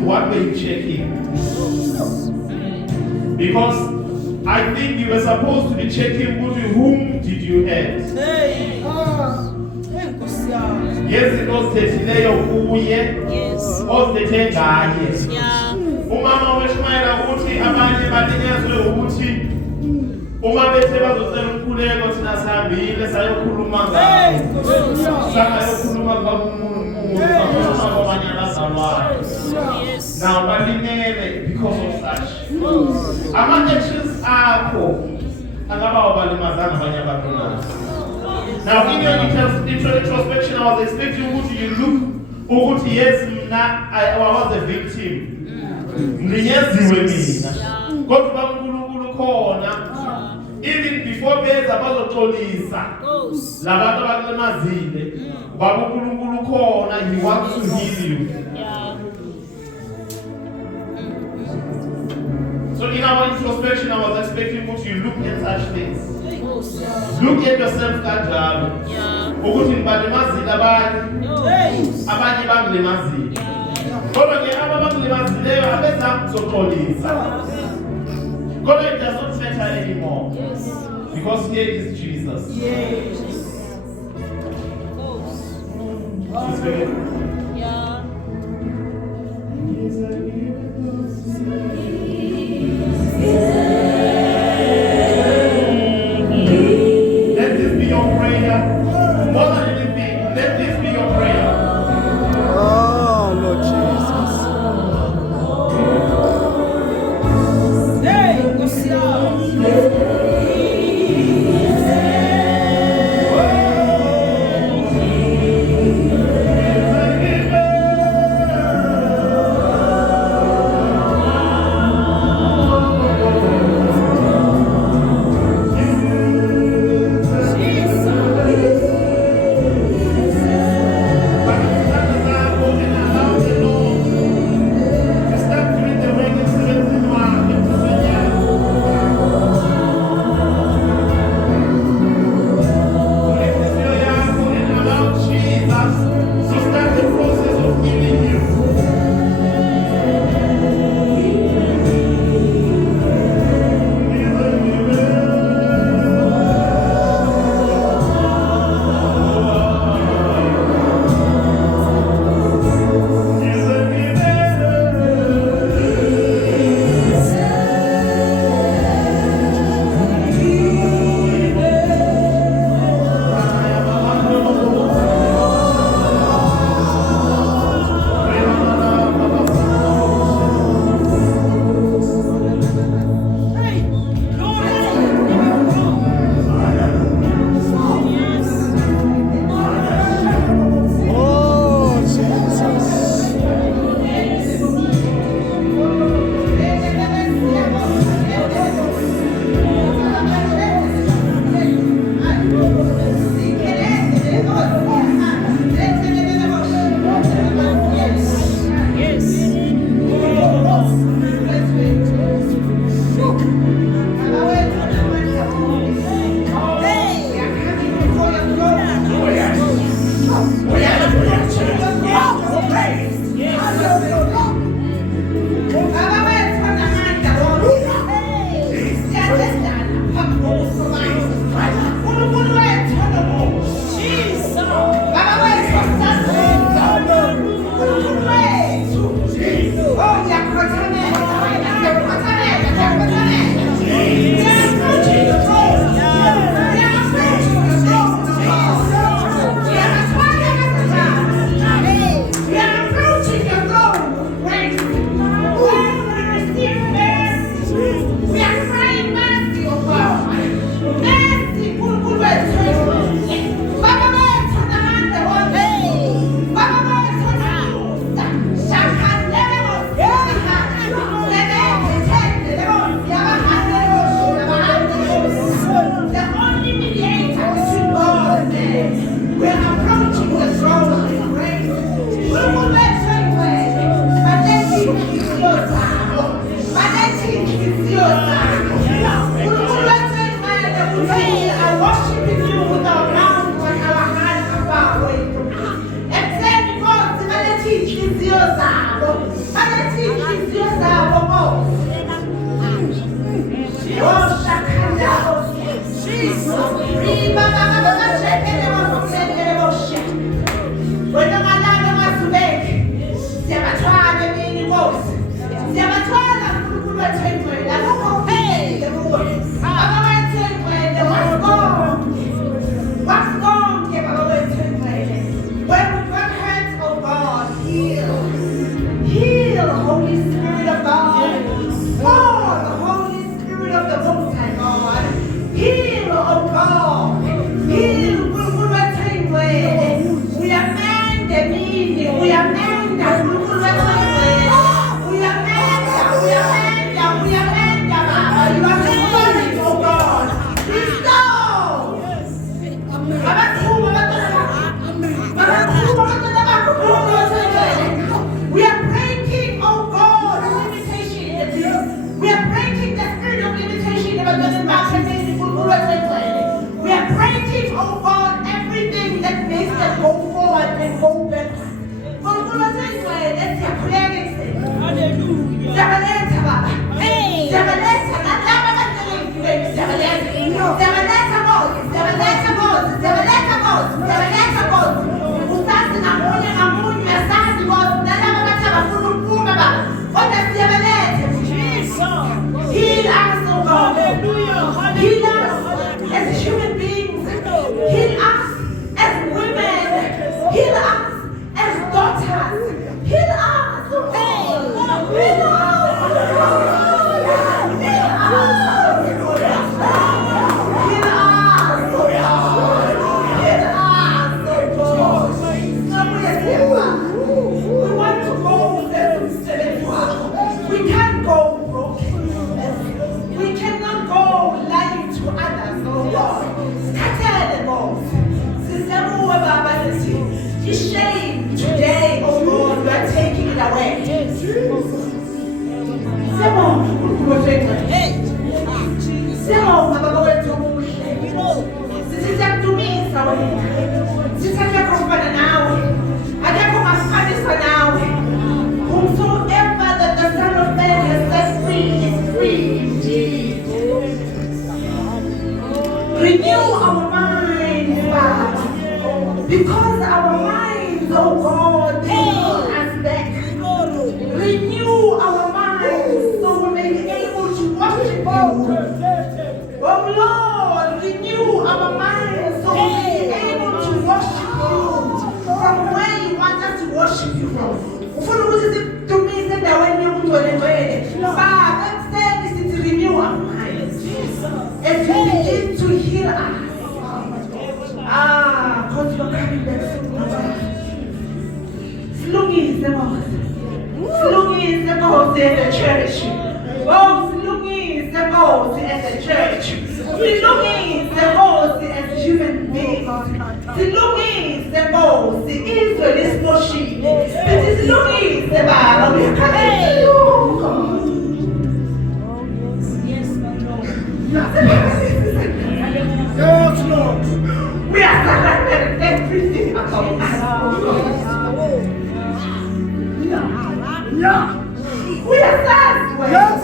What were you checking? Because I think you were supposed to be checking whom did you hurt? Yes, it was the kuye. Ozithethe ngaye. Umama weshmayela uthi abanye balinyazwe ukuthi uma bethe bazocela umkhuleko thina sihambile sayokhuluma ngayo. Sayokhuluma now, because of such. Among actions akho angaba wabalimazana abanye abantu. Now, in your introspection, I was expecting you look ukuthi yes, I was a victim. Nginyeziwe mina. Kodwa uNkulunkulu khona. Even before beza bazoxolisa. Labantu abalimazile. Baba uNkulunkulu khona, he wants to heal you. So in our introspection, I was expecting you look at such things. Look at yourself kanjalo. Ukuthi balimazile abanye bangilimazile. Kodwa ke ababangilimazileyo abenza ukuxolisa. Kodwa it does not matter anymore. Because here is Jesus. Let this be your prayer. More than anything, let this be your prayer. Oh, Lord Jesus. We're approaching the throne of grace. I worship you with our mouths and our hands above. And then God, Heal, Holy Spirit of God. Pour the Holy Spirit of the Most High God. Heal, oh God. Heal, we amend the meaning. We amend the You are restoring, oh God. We are breaking, oh God, limitation. We are breaking the spirit of limitation. We are breaking, oh God, everything that makes them go forward and go back. Heal us, oh God. Heal us as human beings. Heal us as women. Heal us as daughters. Heal us, oh God. Heal us. Shame today, oh Lord, you are taking it away. Whomsoever that the Son of Man has set free is free indeed. Renew our minds, Father. Because our minds, oh God, pull us back. Renew our minds so we may be able to worship you. Oh Lord, renew our minds so we may be able to worship you from where you want us to worship you from. Father, service is to renew our minds as you begin to heal us. Because you're coming back soon. Slungy is the most. Slungy is the most in the church. Oh, Slungy is the most in the church. Slungy is the most as human beings. Slungy is the most. Israel is no sheep. But Slungy is the Bible. We are coming to you, God. Yes, my Lord. Yes, Lord. We are surrendering everything about us. Yeah. We are satisfied. Yes.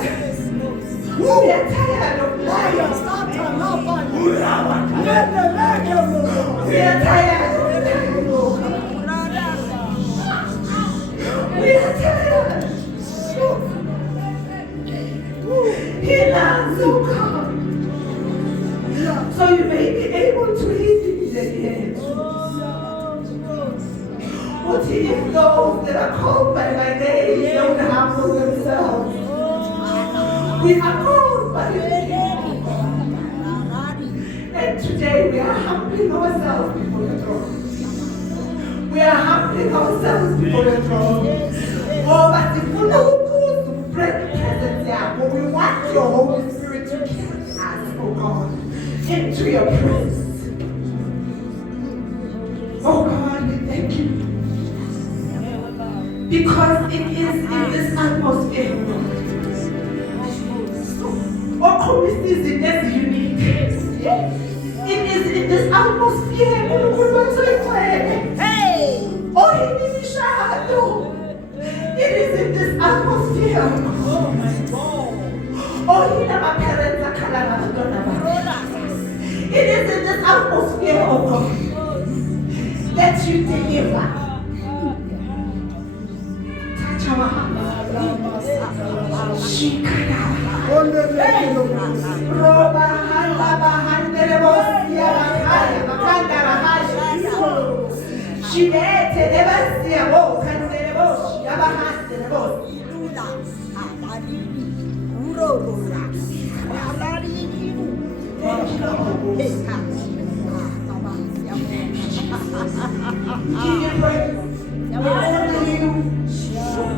We are tired of lying. We are tired of lying. We are tired. Heal us, oh God. So you may be able to heal the end. What if those that are called by my name don't humble themselves? We are called by your name. And today we are humbling ourselves before your throne. We are humbling ourselves before your throne. Oh, but if we know to bring presence here, but we want your Holy Spirit to carry us, oh God, into your presence. thank you. Because it is in this atmosphere. Oh, this is unique. It is in this atmosphere. Hey! Oh, it is in this atmosphere. Oh, my parents are it is in this atmosphere, oh God, that you deliver. Touch our hearts.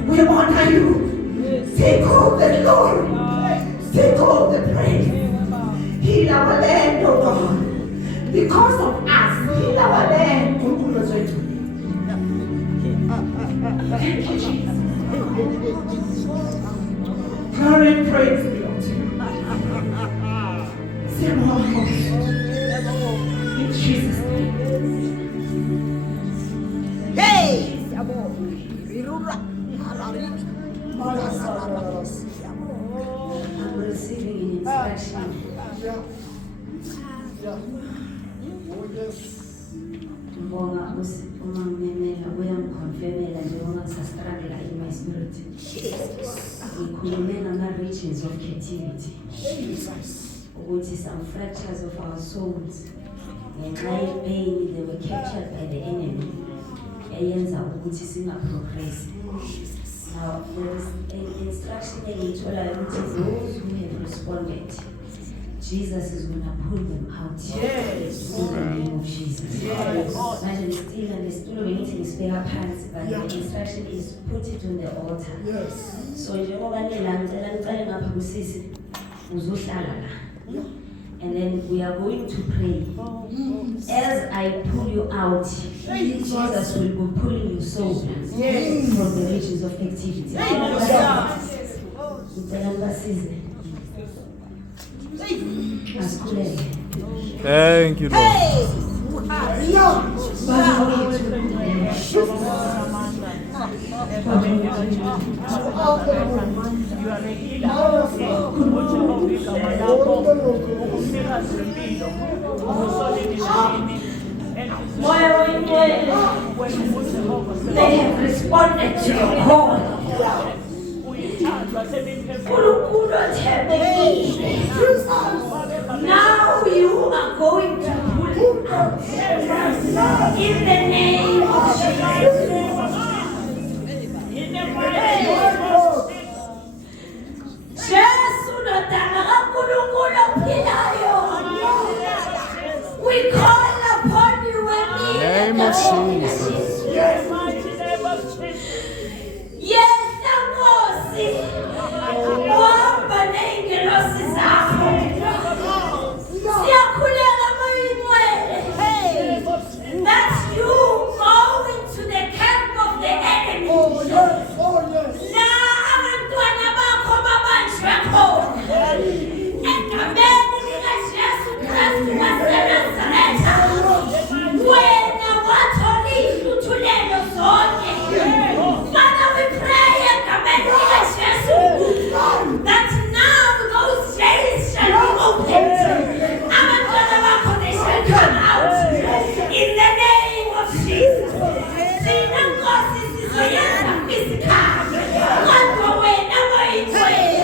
We honor you. Take all the glory. Take all the praise. Heal our land, oh God. Because of us, heal our land. Thank you, Jesus. Glory and praise belong to you. In Jesus' name. Hey! I'm receiving instruction. Ngibonga uma ngimemela uyangiconfirmela njengoba ngisastruggle in my spirit. Ngikhulume ngama-regions of captivity. Ukuthi some fractures of our souls ngenxa ye-pain they were captured by the enemy eyenza ukuthi singaprogress. Now there is an instruction engiyitholayo ukuthi those who have responded, Jesus is going to pull them out. Yes. In the name of Jesus. Yes. Imagine still and still waiting spare parts, but the instruction is put it on the altar. Yes. So njengoba ngicela ngapha kusisi uzohlala la. And then we are going to pray. As I pull you out, Jesus will be pulling your soul from the regions of activity. Thank you, Lord. They have responded to your call. Now you are going to pull him out. In the name of Jesus. We call upon you and Name of Jesus. Yes, Nkosi. Wahamba ney'ngelosi zakho. Siyakhuleka moyinwele. That's you going to the camp of the enemy. La abantwana bakho babanjwe khona. Egameni likaJesu Kristu waseNazaretha. Wena wathola ihluthulelo zonke. Father, we pray egameni likaJesu that now those jails shall be opened. Abantwana bakho they shall come out in the name of Jesus. Thina Nkosi sizoyenza physical. Kodwa wena moyinwele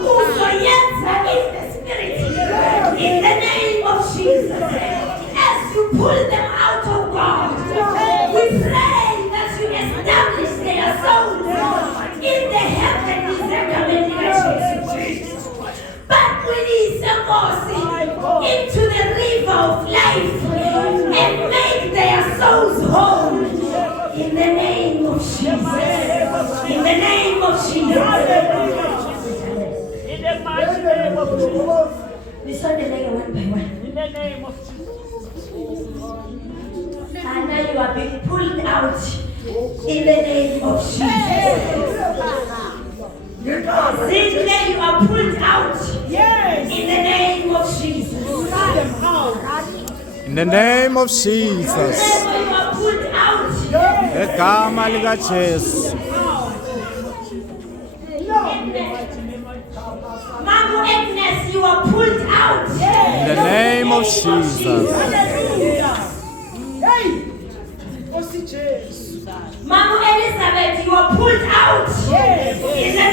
uzoyenza in the spirit. In the name of Jesus. As you pull them out of God, we pray that you establish their souls in the heavenlies. But release the mercy into the river of life and make their souls whole. In the name of Jesus. In the name of Jesus. In the mighty name of Jesus. We saw the leg one by one. In the name of Jesus. And now you are being pulled out in the name of Jesus. Cynthia, you are pulled out in the name of Jesus. In the name of Jesus. Whenever you are pulled out, Egama lika Jesu. Mama Agnes, you are pulled out In the name of Jesus. Mama Elizabeth, you are pulled out in the name